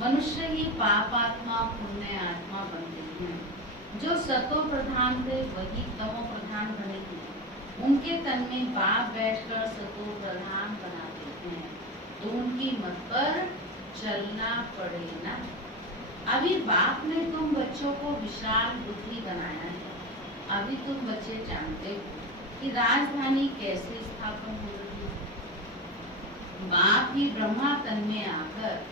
मनुष्य ही पाप आत्मा पुण्य आत्मा बनते हैं। जो सतो प्रधान थे वही तमो प्रधान बने हैं। उनके तन में बाप बैठकर सतो प्रधान बना देते हैं, तो उनकी मत पर चलना पड़ेगा। अभी बाप ने तुम बच्चों को विशाल बुद्धि बनाया है। अभी तुम बच्चे जानते हो कि राजधानी कैसे स्थापन हो रही है। बाप ही ब्रह्मा तन में आकर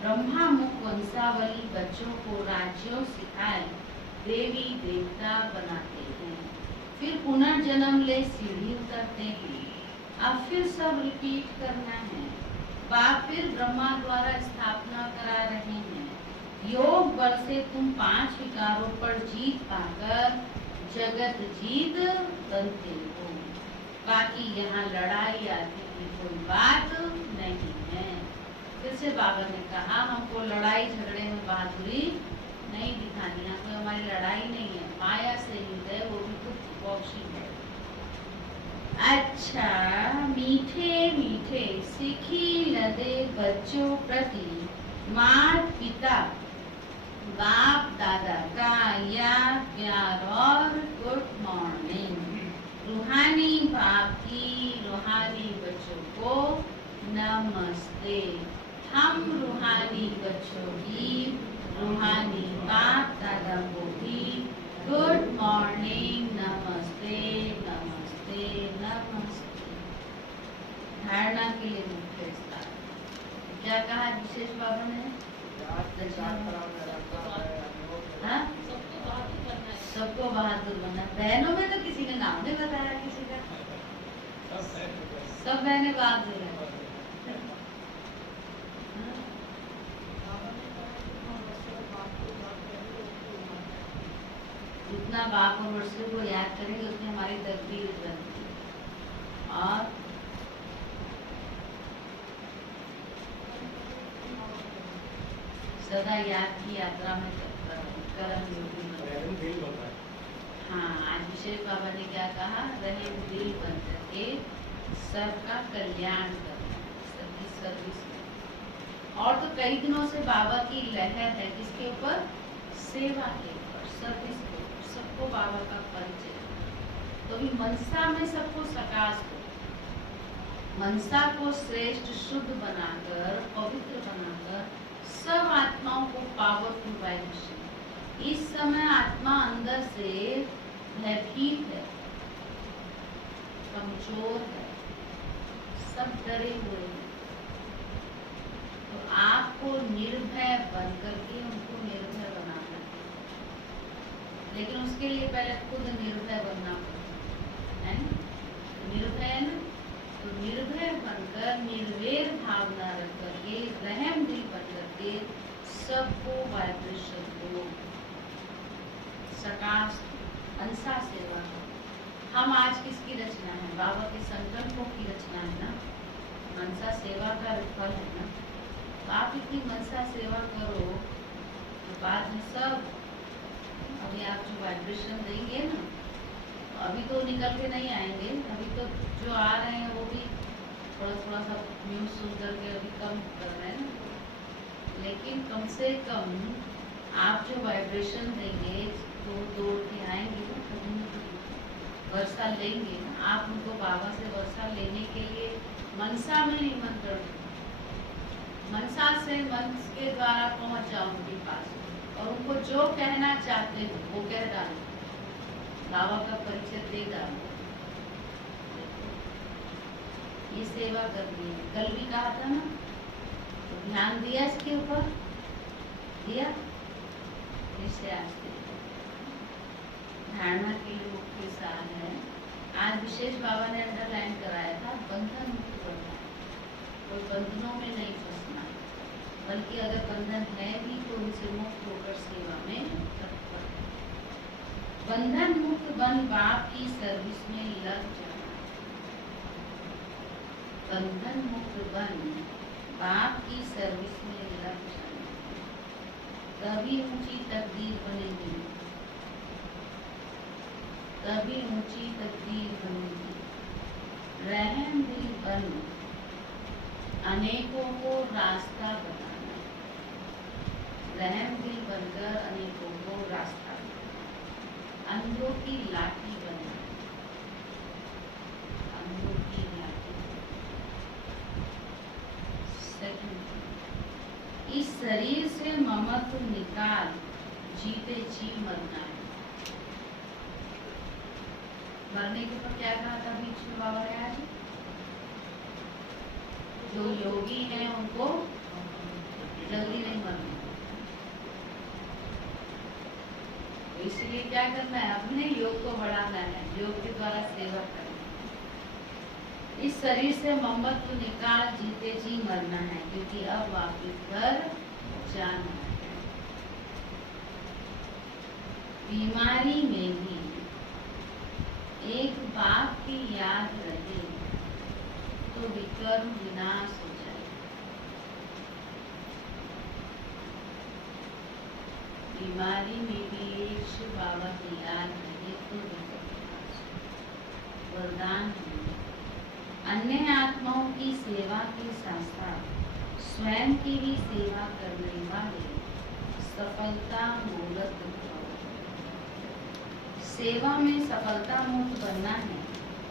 ब्रह्मा मुख वंशावली बच्चों को राज्यों सिखाए देवी देवता बनाते हैं, फिर पुनर्जन्म ले सीढ़ी उतरते हैं। अब फिर सब रिपीट करना है। बाप फिर ब्रह्मा द्वारा स्थापना करा रहे हैं। योग बल से तुम 5 विकारों पर जीत पाकर जगत जीत बनते हो। बाकी यहाँ लड़ाई आदि की कोई बात नहीं है। फिर से बाबा ने कहा हमको लड़ाई झगड़े में बहादुरी नहीं दिखानी, यहाँ कोई हमारी लड़ाई नहीं है, माया से युद्ध है, वो भी कुछ बॉक्सिंग है। अच्छा, मीठे मीठे सीखी लदे बच्चों प्रति माता पिता बाप दादा का याद प्यार और गुड मॉर्निंग। रूहानी बाप की रूहानी बच्चों को नमस्ते। हम रूहानी बच्चों की रूहानी बाप दादा को भी गुड मॉर्निंग, नमस्ते नमस्ते नमस्ते। धारणा के लिए मुख्य स्थान क्या कहा विशेष बाबा ने? हाँ? सबको बहादुर बनना। बहनों में तो किसी ने नाम नहीं बताया, किसी का सब बहनें बहादुर है। जितना बाप और वर्षों को याद करेंगे उतनी हमारी तकदीर बनती है। और सदा याद की यात्रा में कर्म योगी। हाँ, आज विशेष बाबा ने क्या कहा? रहे दिल बन करके सबका कल्याण करना, सबकी सर्विस में। और तो कई दिनों से बाबा की लहर है किसके ऊपर? सेवा के ऊपर, सर्विस के ऊपर, सबको बाबा का परिचय। तो भी मनसा में सबको सकाश हो, मनसा को श्रेष्ठ शुद्ध बनाकर पवित्र बनाकर सब आत्माओं को पावरफुल वाइब्रेशन। इस समय आत्मा अंदर से भयभीत है, कमजोर है, सब डरे हुए हैं। तो आपको निर्भय बन करके उनको निर्भय बनाना है, लेकिन उसके लिए पहले खुद निर्भय बनना पड़ेगा, है ना? निर्भय है ना, तो निर्भय बनकर निर्वैर भावना रख करके रहम दिल बन करके सबको वाइब्रेशन को सकाश अंसा सेवा। हम आज किसकी रचना है? बाबा के संकल्पों की रचना है ना, मनसा सेवा का फल है ना। तो आप इतनी मनसा सेवा करो तो बाद में सब अभी आप जो वाइब्रेशन देंगे ना, अभी तो निकल के नहीं आएंगे, अभी तो जो आ रहे हैं वो भी थोड़ा थोड़ा सा न्यूज़ सुन करके अभी कम कर रहे हैं, लेकिन कम से कम आप जो वाइब्रेशन देंगे तो दौड़ के आएंगे ना कभी न कभी। वर्षा लेंगे ना, आप उनको बाबा से वर्षा लेने के लिए मनसा में निमंत्रण, मनसा से मन के द्वारा पहुंच जाओ उनके पास और उनको जो कहना चाहते हो वो कह डालो, बाबा का परिचय दे डालो। ये सेवा करनी है। कल भी कहा था ना, तो ध्यान दिया इसके ऊपर, दिया इससे आज धारणा के लिए मुख्य सार है। आज विशेष बाबा ने अंडरलाइन कराया था, बंधन मुक्त बनना है, कोई बंधनों में नहीं फंसना, बल्कि अगर बंधन है भी तो उनसे मुक्त होकर सेवा में तत्पर। बंधन मुक्त बन बाप की सर्विस में लग जाना, बंधन मुक्त बन बाप की सर्विस में लग जाना, तभी ऊंची तकदीर बनेगी, तभी ऊंची तकदीर बनेगी। रहम दिल बन अनेकों को रास्ता बताना, रहम दिल बनकर अनेकों को रास्ता बताना, अंधों की लाठी बनना, अंधों की लाठी। सेकंड, इस शरीर से ममत्व निकाल, जीते जी मरना है। मरने के ऊपर क्या कहा था बीच में बाबा ने आज? जो योगी हैं उनको जल्दी नहीं मरना, तो इसलिए क्या करना है, अपने योग को बढ़ाना है, योग के द्वारा सेवा करना है। इस शरीर से ममत्व निकाल, जीते जी मरना है, क्योंकि अब वापिस घर जाना है। बीमारी में भी एक बाप की याद रहे तो विकर्म विनाश हो जाए। बीमारी में भी एक शिव बाबा की याद रहे तो विकर्म विनाश हो। वरदान है, अन्य आत्माओं की सेवा के साथ साथ स्वयं की भी सेवा करने वाले सफलता मूलक। सेवा में सफलता मुक्त बनना है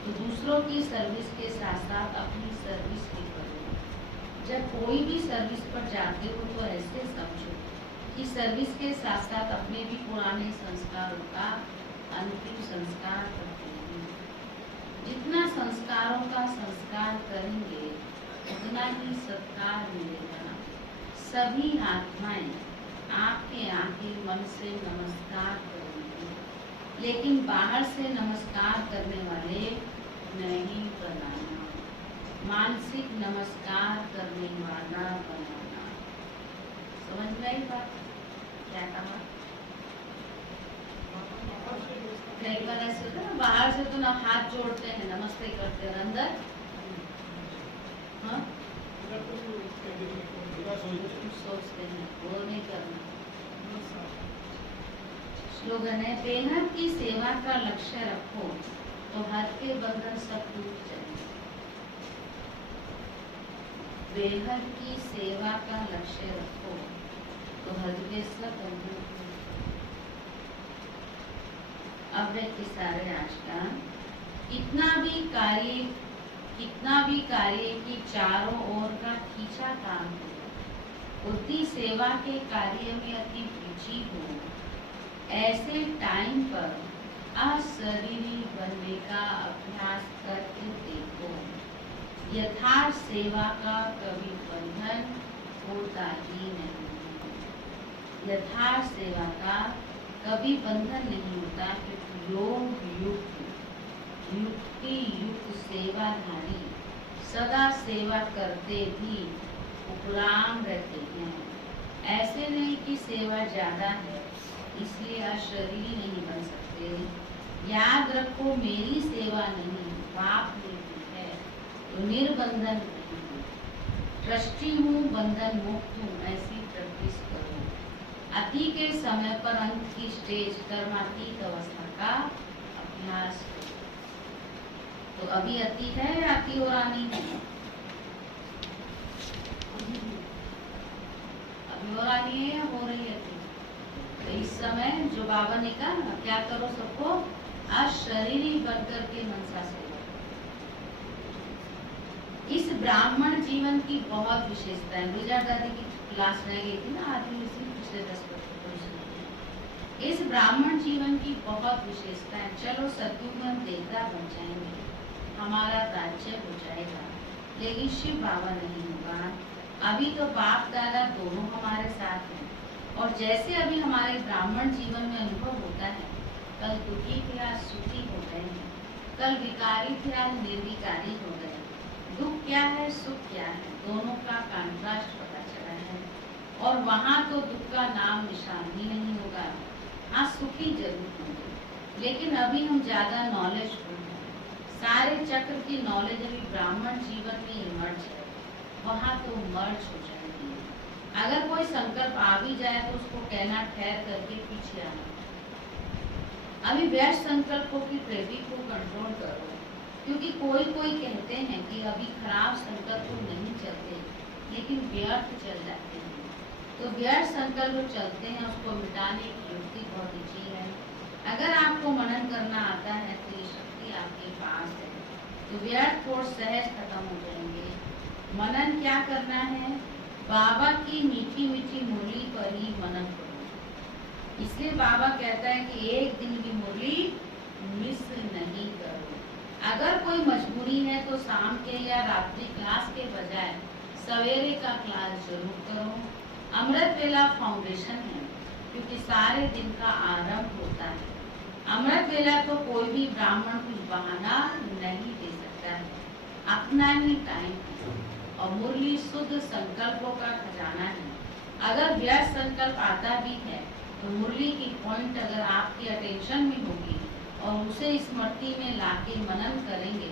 तो दूसरों की सर्विस के साथ साथ अपनी सर्विस भी करो। जब कोई भी सर्विस पर जाते हो तो ऐसे समझो कि सर्विस के साथ साथ अपने भी पुराने संस्कारों का अंतिम संस्कार करते हैं। जितना संस्कारों का संस्कार करेंगे उतना ही सत्कार मिलेगा। सभी आत्माएं आपके आगे मन से नमस्कार करेंगे, लेकिन बाहर से नमस्कार करने वाले नहीं बनाना, मानसिक नमस्कार करने वाला बनाना। समझ में आई बात? क्या कहा? कई बार ऐसे होता है ना, बाहर से तो ना हाथ जोड़ते हैं, नमस्ते करते हैं, अंदर हाँ सोचते हैं, वो नहीं करना। स्लोगन है, बेहद की सेवा का लक्ष्य रखो तो हद के बंधन सब टूट जाएंगे। बेहद की सेवा का लक्ष्य रखो तो हद के सब बंधन टूट जाएंगे। अब है सारे आज का, कितना भी कार्य की चारों ओर का खींचा काम हो, उतनी सेवा के कार्य में अति रुचि हो, ऐसे टाइम पर अशरीरी बनने का अभ्यास करके देखो। यथार्थ सेवा का कभी बंधन होता ही नहीं, यथार्थ सेवा का कभी बंधन नहीं होता, क्योंकि योग युक्ति युक्त सेवाधारी सदा सेवा करते भी उपराम रहते हैं। ऐसे नहीं कि सेवा ज्यादा है इसलिए अशरीरी नहीं बन सकते। याद रखो, मेरी सेवा नहीं बाप ने की है तो निर्बंधन नहीं हूँ, ट्रस्टी हूँ, बंधन मुक्त हूँ, ऐसी प्रैक्टिस करो। अति के समय पर अंत की स्टेज कर्मातीत अवस्था का अभ्यास करो। तो अभी अति है या अति हो रानी है? अभी हो रानी है या हो रही है? तो इस समय जो बाबा ने कहा क्या करो, सबको अशरीरी बनकर के मनसा सेवा। इस ब्राह्मण जीवन की बहुत विशेषता है। गुजरात दादी की क्लास रह गई थी ना आज, इसी पिछले 10 वर्ष। इस ब्राह्मण जीवन की बहुत विशेषता है। चलो सतयुग में हम देवता बन जाएंगे, हमारा राज्य हो जाएगा, लेकिन शिव बाबा नहीं होगा। अभी तो बाप दादा दोनों हमारे साथ हैं, और जैसे अभी हमारे ब्राह्मण जीवन में अनुभव होता है, कल दुखी थे आज सुखी हो गए हैं, कल विकारी थे आज निर्विकारी हो गए। दुख क्या है सुख क्या है, दोनों का कॉन्ट्रास्ट पता चला है। और वहाँ तो दुख का नाम निशान ही नहीं होगा। आज सुखी जरूर होंगे, लेकिन अभी हम ज्यादा नॉलेजफुल हैं। सारे चक्र की नॉलेज अभी ब्राह्मण जीवन में इमर्ज है, वहाँ तो मर्ज हो जाएगी। अगर कोई संकल्प आ भी जाए तो उसको कहना ठहर करके पीछे आना। अभी व्यर्थ संकल्पों की ट्रैफिक को कंट्रोल करो, क्योंकि कोई कोई कहते हैं कि अभी खराब संकल्प नहीं चलते, लेकिन व्यर्थ चल जाते हैं। तो व्यर्थ संकल्प जो चलते हैं उसको मिटाने की युक्ति बहुत अच्छी है। अगर आपको मनन करना आता है तो ये शक्ति आपके पास है, तो व्यर्थ थोड़ा सहज खत्म हो जाएंगे। मनन क्या करना है? बाबा की मीठी मीठी मुरली पर ही मनन करो। इसलिए बाबा कहता है कि एक दिन की मुरली मिस नहीं करो। अगर कोई मजबूरी है तो शाम के या रात्रि क्लास के बजाय सवेरे का क्लास जरूर करो। अमृत वेला फाउंडेशन है, क्योंकि सारे दिन का आरंभ होता है। अमृत वेला तो कोई भी ब्राह्मण कुछ बहाना नहीं दे सकता है, अपना ही टाइम है। और मुरली शुद्ध संकल्पों का खजाना है। अगर व्यर्थ संकल्प आता भी है तो मुरली की पॉइंट अगर आपकी अटेंशन में होगी और उसे स्मृति में लाके मनन करेंगे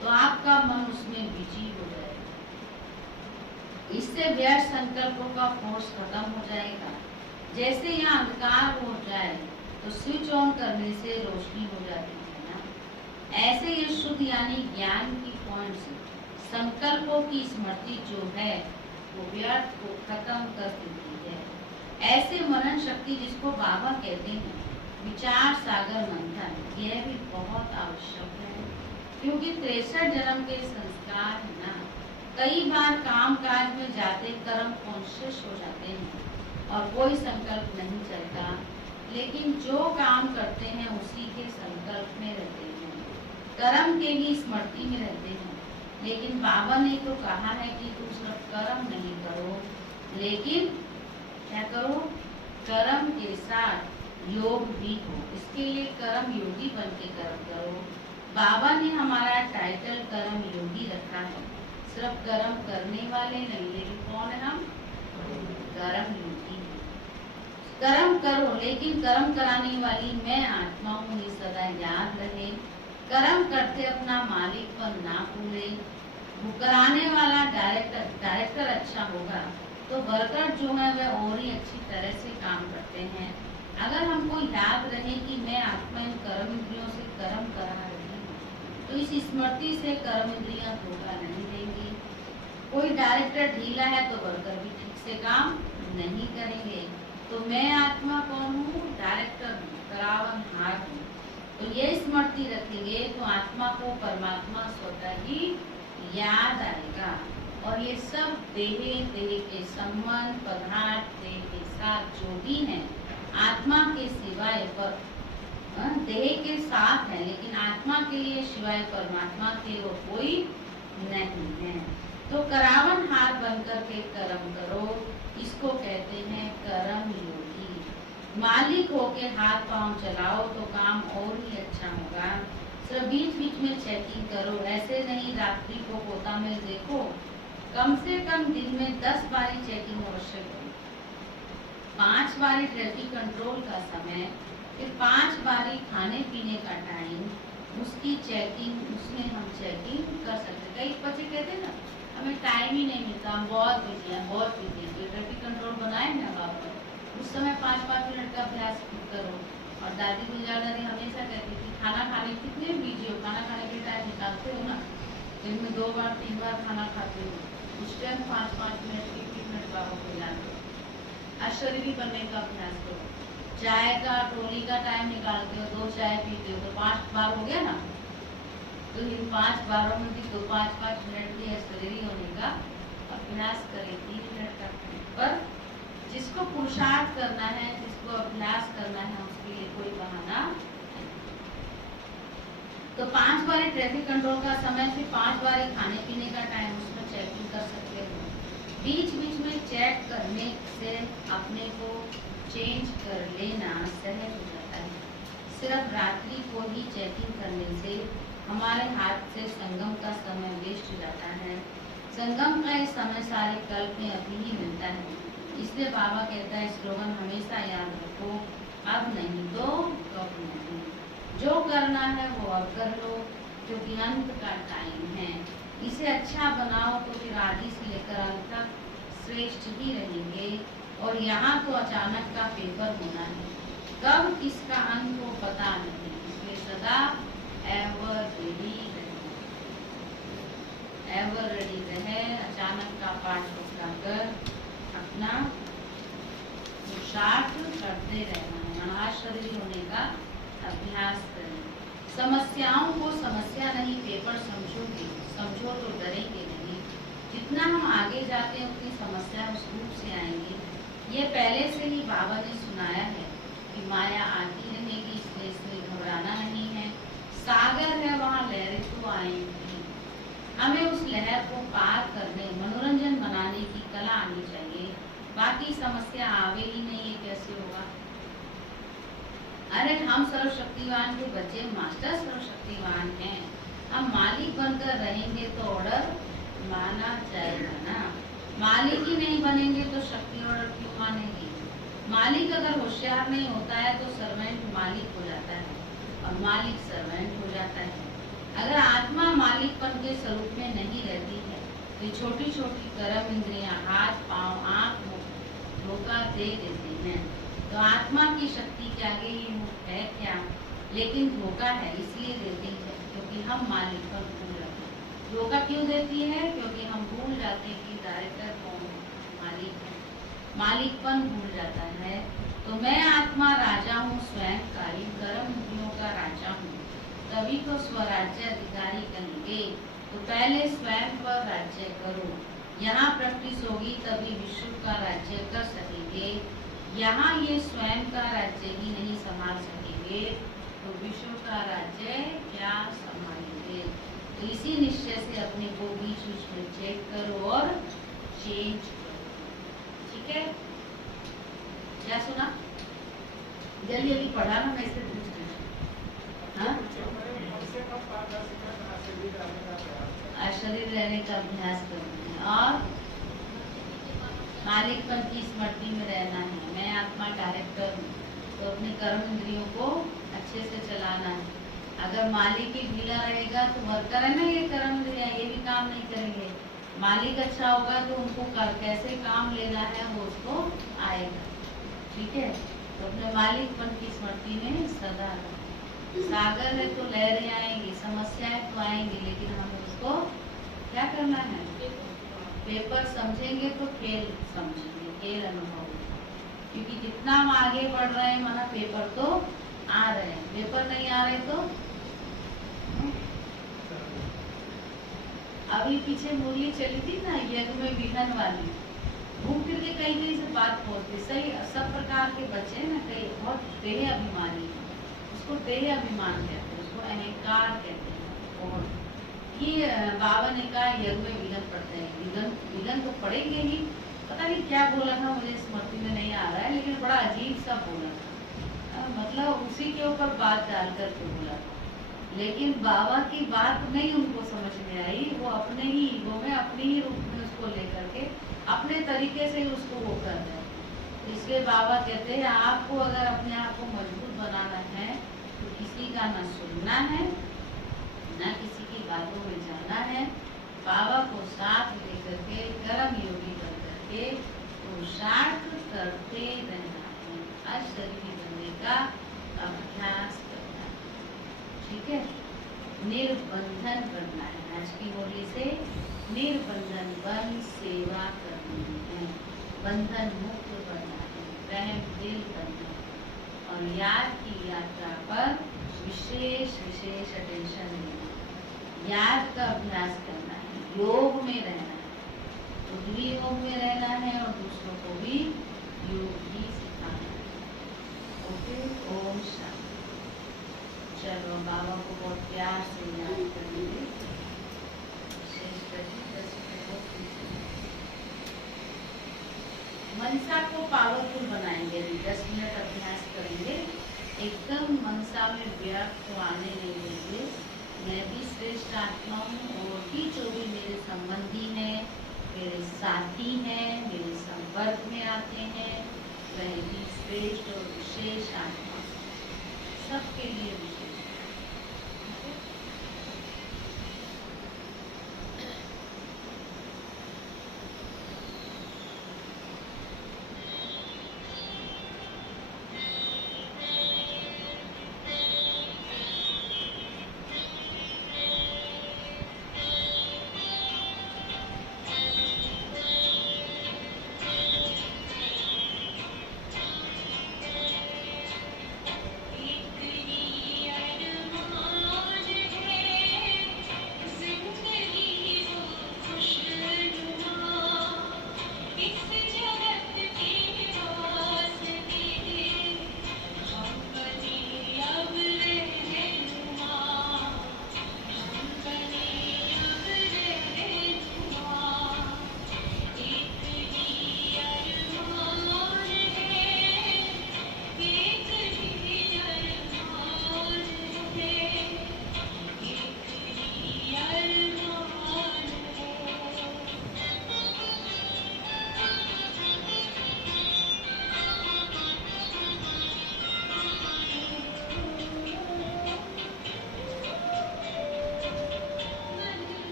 तो आपका मन उसमें बिजी हो जाएगा। इससे व्यर्थ संकल्पों का फोर्स खत्म हो जाएगा। जैसे यहाँ अंधकार हो जाए तो स्विच ऑन करने से रोशनी हो जाती है ना, ऐसे ये शुद्ध यानी ज्ञान की पॉइंट्स संकल्पों की स्मृति जो है वो व्यर्थ को खत्म कर देती है। ऐसे मनन शक्ति जिसको बाबा कहते हैं विचार सागर मंथन, यह भी बहुत आवश्यक है, क्योंकि 63 जन्म के संस्कार है ना। कई बार काम काज में जाते कर्म कॉन्शियस हो जाते हैं और कोई संकल्प नहीं चलता, लेकिन जो काम करते हैं उसी के संकल्प में रहते हैं, कर्म के ही स्मृति में रहते हैं। लेकिन बाबा ने तो कहा है कि तुम सिर्फ कर्म नहीं करो, लेकिन क्या करो? कर्म के साथ योग भी हो। इसके लिए कर्म योगी बन के कर्म करो। बाबा ने हमारा टाइटल कर्म योगी रखा है, सिर्फ कर्म करने वाले नहीं, लेकिन कौन है हम? कर्म योगी। कर्म करो, लेकिन कर्म कराने वाली मैं आत्मा हूँ, ये सदा याद रहे। कर्म करते अपना मालिक पर ना भूले। वो कराने वाला डायरेक्टर अच्छा होगा तो वर्कर जो है वह और ही अच्छी तरह से काम करते हैं। अगर हमको याद रहे कि मैं आत्मा इन कर्म इंद्रियों से कर्म करा रही हूँ, तो इस स्मृति से कर्म इंद्रियां धोखा नहीं देंगी। कोई डायरेक्टर ढीला है तो वर्कर भी ठीक से काम नहीं करेंगे। तो मैं आत्मा कौन हूँ? डायरेक्टर हूँ, करावनहार हूँ। तो ये स्मृति रखेंगे तो आत्मा को परमात्मा स्वतः ही याद आएगा। और ये सब देह के संबंध पदार्थ देह के साथ जो भी है आत्मा के सिवाय पर देह के साथ है, लेकिन आत्मा के लिए सिवाय परमात्मा के वो कोई नहीं है। तो करावन हार बनकर के कर्म करो, इसको कहते हैं कर्म योगी। मालिक होके हाथ पांव चलाओ तो काम और ही अच्छा होगा। सिर्फ बीच बीच में चेकिंग करो, ऐसे नहीं रात्रि को पोता में देखो। कम से कम दिन में 10 बारी चेकिंग आवश्यक है। 5 बारी ट्रैफिक कंट्रोल का समय, फिर 5 बारी खाने पीने का टाइम, उसकी चेकिंग, उसमें हम चेकिंग कर सकते। कई बच्चे कहते हैं ना हमें टाइम ही नहीं मिलता, हम बहुत बिजी हैं, बहुत बिजी हैं। तो ट्रैफिक कंट्रोल बनाए ना बाबा, उस समय 5-5 मिनट का अभ्यास करो। और दादी गुजर दादी हमेशा कहती थी खाना खाने कितने बिजी हो, खाना खाने के टाइम निकालते हो ना, दिन में 2 बार 3 बार खाना खाते हो, उस टाइम 5-5 मिनट 1-1 मिनट बाबा को याद करो। अशरीरी बनने का अभ्यास करो। चाय का ट्रोली का टाइम निकालते हो, 2 चाय पीते हो तो 5 बार हो गया ना। तो इन 5 बारों में भी तो 5-5 मिनट की शरीर होने का अभ्यास करें। 3 मिनट का पर जिसको पुरुषार्थ करना है, जिसको अभ्यास करना है, उसके लिए कोई बहाना नहीं। तो 5 बार ट्रैफिक कंट्रोल का समय, फिर 5 बार खाने पीने का टाइम, उसमें चेकिंग कर सकते हो। बीच बीच में चेक करने से अपने को चेंज कर लेना सहज हो जाता है। सिर्फ रात्रि को ही चेकिंग करने से हमारे हाथ से संगम का समय वेस्ट हो जाता है। संगम का इस समय सारे कल्प में अभी ही मिलता है। इसलिए बाबा कहता है स्लोगन हमेशा याद रखो, अब नहीं तो कब नहीं। जो करना है वो अब कर लो, क्योंकि अंत का टाइम है। इसे अच्छा बनाओ तो फिर आदि से लेकर अंत तक श्रेष्ठ ही रहेंगे। और यहाँ तो अचानक का पेपर होना है, कब किसका अंत हो पता नहीं। इसलिए सदा एवर रेडी रहे, एवर रेडी रहे। अचानक का पाठ उठाकर अपना पुरुषार्थ करते रहना है। अनाथ शरीर होने का अभ्यास करें। समस्याओं को समस्या नहीं पेपर समझोगे, समझो तो डरेंगे नहीं। जितना हम आगे जाते हैं उतनी समस्या उस रूप से आएंगी। ये पहले से ही बाबा ने सुनाया है कि माया आती रहेगी, इसलिए घबराना नहीं है। सागर है वहाँ लहरें तो आएंगी। हमें उस लहर को पार करने, मनोरंजन बनाने की कला आनी चाहिए। बाकी समस्या आवे ही नहीं, ये कैसे होगा। अरे हम सर्वशक्तिवान के बच्चे, मास्टर सर्वशक्तिवान हैं। हम मालिक बनकर रहेंगे तो ऑर्डर माना जाएगा ना। मालिक ही नहीं बनेंगे तो शक्ति ऑर्डर क्यों मानेगी। मालिक अगर होशियार नहीं होता है तो सर्वेंट मालिक हो जाता है और मालिक सर्वेंट हो जाता है। अगर आत्मा मालिकपन के स्वरूप में नहीं रहती है तो छोटी छोटी कर्म इंद्रियां, हाथ पांव आंख धोखा दे देते हैं। तो आत्मा की शक्ति के आगे ये मुख है क्या, लेकिन धोखा है इसलिए देती है क्योंकि हम मालिकपन भूल जाते हैं। धोखा क्यों देती है, क्योंकि हम भूल जाते हैं कि डायरेक्टर कौन है, मालिक है। मालिकपन भूल जाता है। तो मैं आत्मा राजा हूँ, स्वयं काली कर्म इंद्रियों का राजा हूँ, तभी तो स्वराज्य अधिकारी कहेंगे। तो पहले स्वयं पर राज्य करो। यहाँ प्रैक्टिस होगी तभी विश्व का राज्य कर सकेंगे। यहाँ ये स्वयं का राज्य ही नहीं संभाल सकेंगे तो विश्व का राज्य क्या संभालेंगे। तो इसी निश्चय से अपने को बीच बीच में चेक करो और चेंज करो। ठीक है, क्या सुना? जल्दी जल्दी पढ़ा ना, मैं इससे पूछ रही हूँ। हाँ, शरीर रहने का अभ्यास करना है और मालिकपन की स्मृति में रहना है। मैं आत्मा डायरेक्टर हूँ तो अपने कर्म इंद्रियों को अच्छे से चलाना है। अगर मालिक ही ढीला रहेगा तो वर्कर है ना, ये कर्म इंद्रियां ये भी काम नहीं करेंगे। मालिक अच्छा होगा तो उनको कैसे काम लेना है वो उसको आएगा। ठीक है, तो अपने मालिकपन की स्मृति में सदा रहो। सागर है तो लहरें आएंगी, समस्याएं तो आएंगी, लेकिन हमें उसको क्या करना है, पेपर समझेंगे तो खेल समझेंगे, खेल अनुभव। क्योंकि जितना हम आगे बढ़ रहे हैं माना पेपर तो आ रहे हैं, पेपर नहीं आ रहे तो अभी पीछे मुरली चली थी ना यज्ञ में विघन वाली, घूम फिर के कहीं कहीं से बात पहुंचती। सही, सब प्रकार के बच्चे ना कई बहुत देह अभिमानी, उसको देह अभिमान कहते हैं, उसको अहंकार कहते हैं। और ये बाबा ने कहा यज्ञ में विघन पड़ते हैं। विघन तो पड़ेंगे ही। पता नहीं क्या बोला था, मुझे स्मृति में नहीं आ रहा है, लेकिन बड़ा अजीब सा बोला था। मतलब उसी के ऊपर बात डाल करके बोला था, लेकिन बाबा की बात नहीं उनको समझ में आई। वो अपने ही ईगो में, अपने ही रूप में उसको लेकर के अपने तरीके से ही उसको वो कर रहे हैं। इसलिए बाबा कहते हैं आपको अगर अपने आप को मजबूत बनाना है तो किसी का न सुनना है न किसी की बातों में जाना है। बाबा को साथ लेकर के कर्म योगी बन करके पुरुषार्थ करते रहना है, अशरीरी बनने का अभ्यास करना है। ठीक है, निर्बंधन करना है। आज की बोली से निर्बंधन बन सेवा करनी है, बंधन मुक्त बनना है, रहम दिल बनना है। और याद की यात्रा पर विशेष विशेष अटेंशन देना। याद का अभ्यास करना है, योग में रहना है, खुद भी योग में रहना है और दूसरों को भी योग ही सिखाना है। ओके, ओम शांति। चलो बाबा को बहुत प्यार से याद करेंगे। शेष बचे 10 मिनट मनसा को पावरफुल बनाएंगे। 10 मिनट अभ्यास करेंगे, एकदम मनसा में व्यर्थ को आने नहीं देंगे। मैं भी श्रेष्ठ आत्मा हूँ और भी जो भी मेरे संबंधी हैं, मेरे साथी हैं, मेरे संपर्क में आते हैं, वह भी श्रेष्ठ और विशेष आत्मा, सबके लिए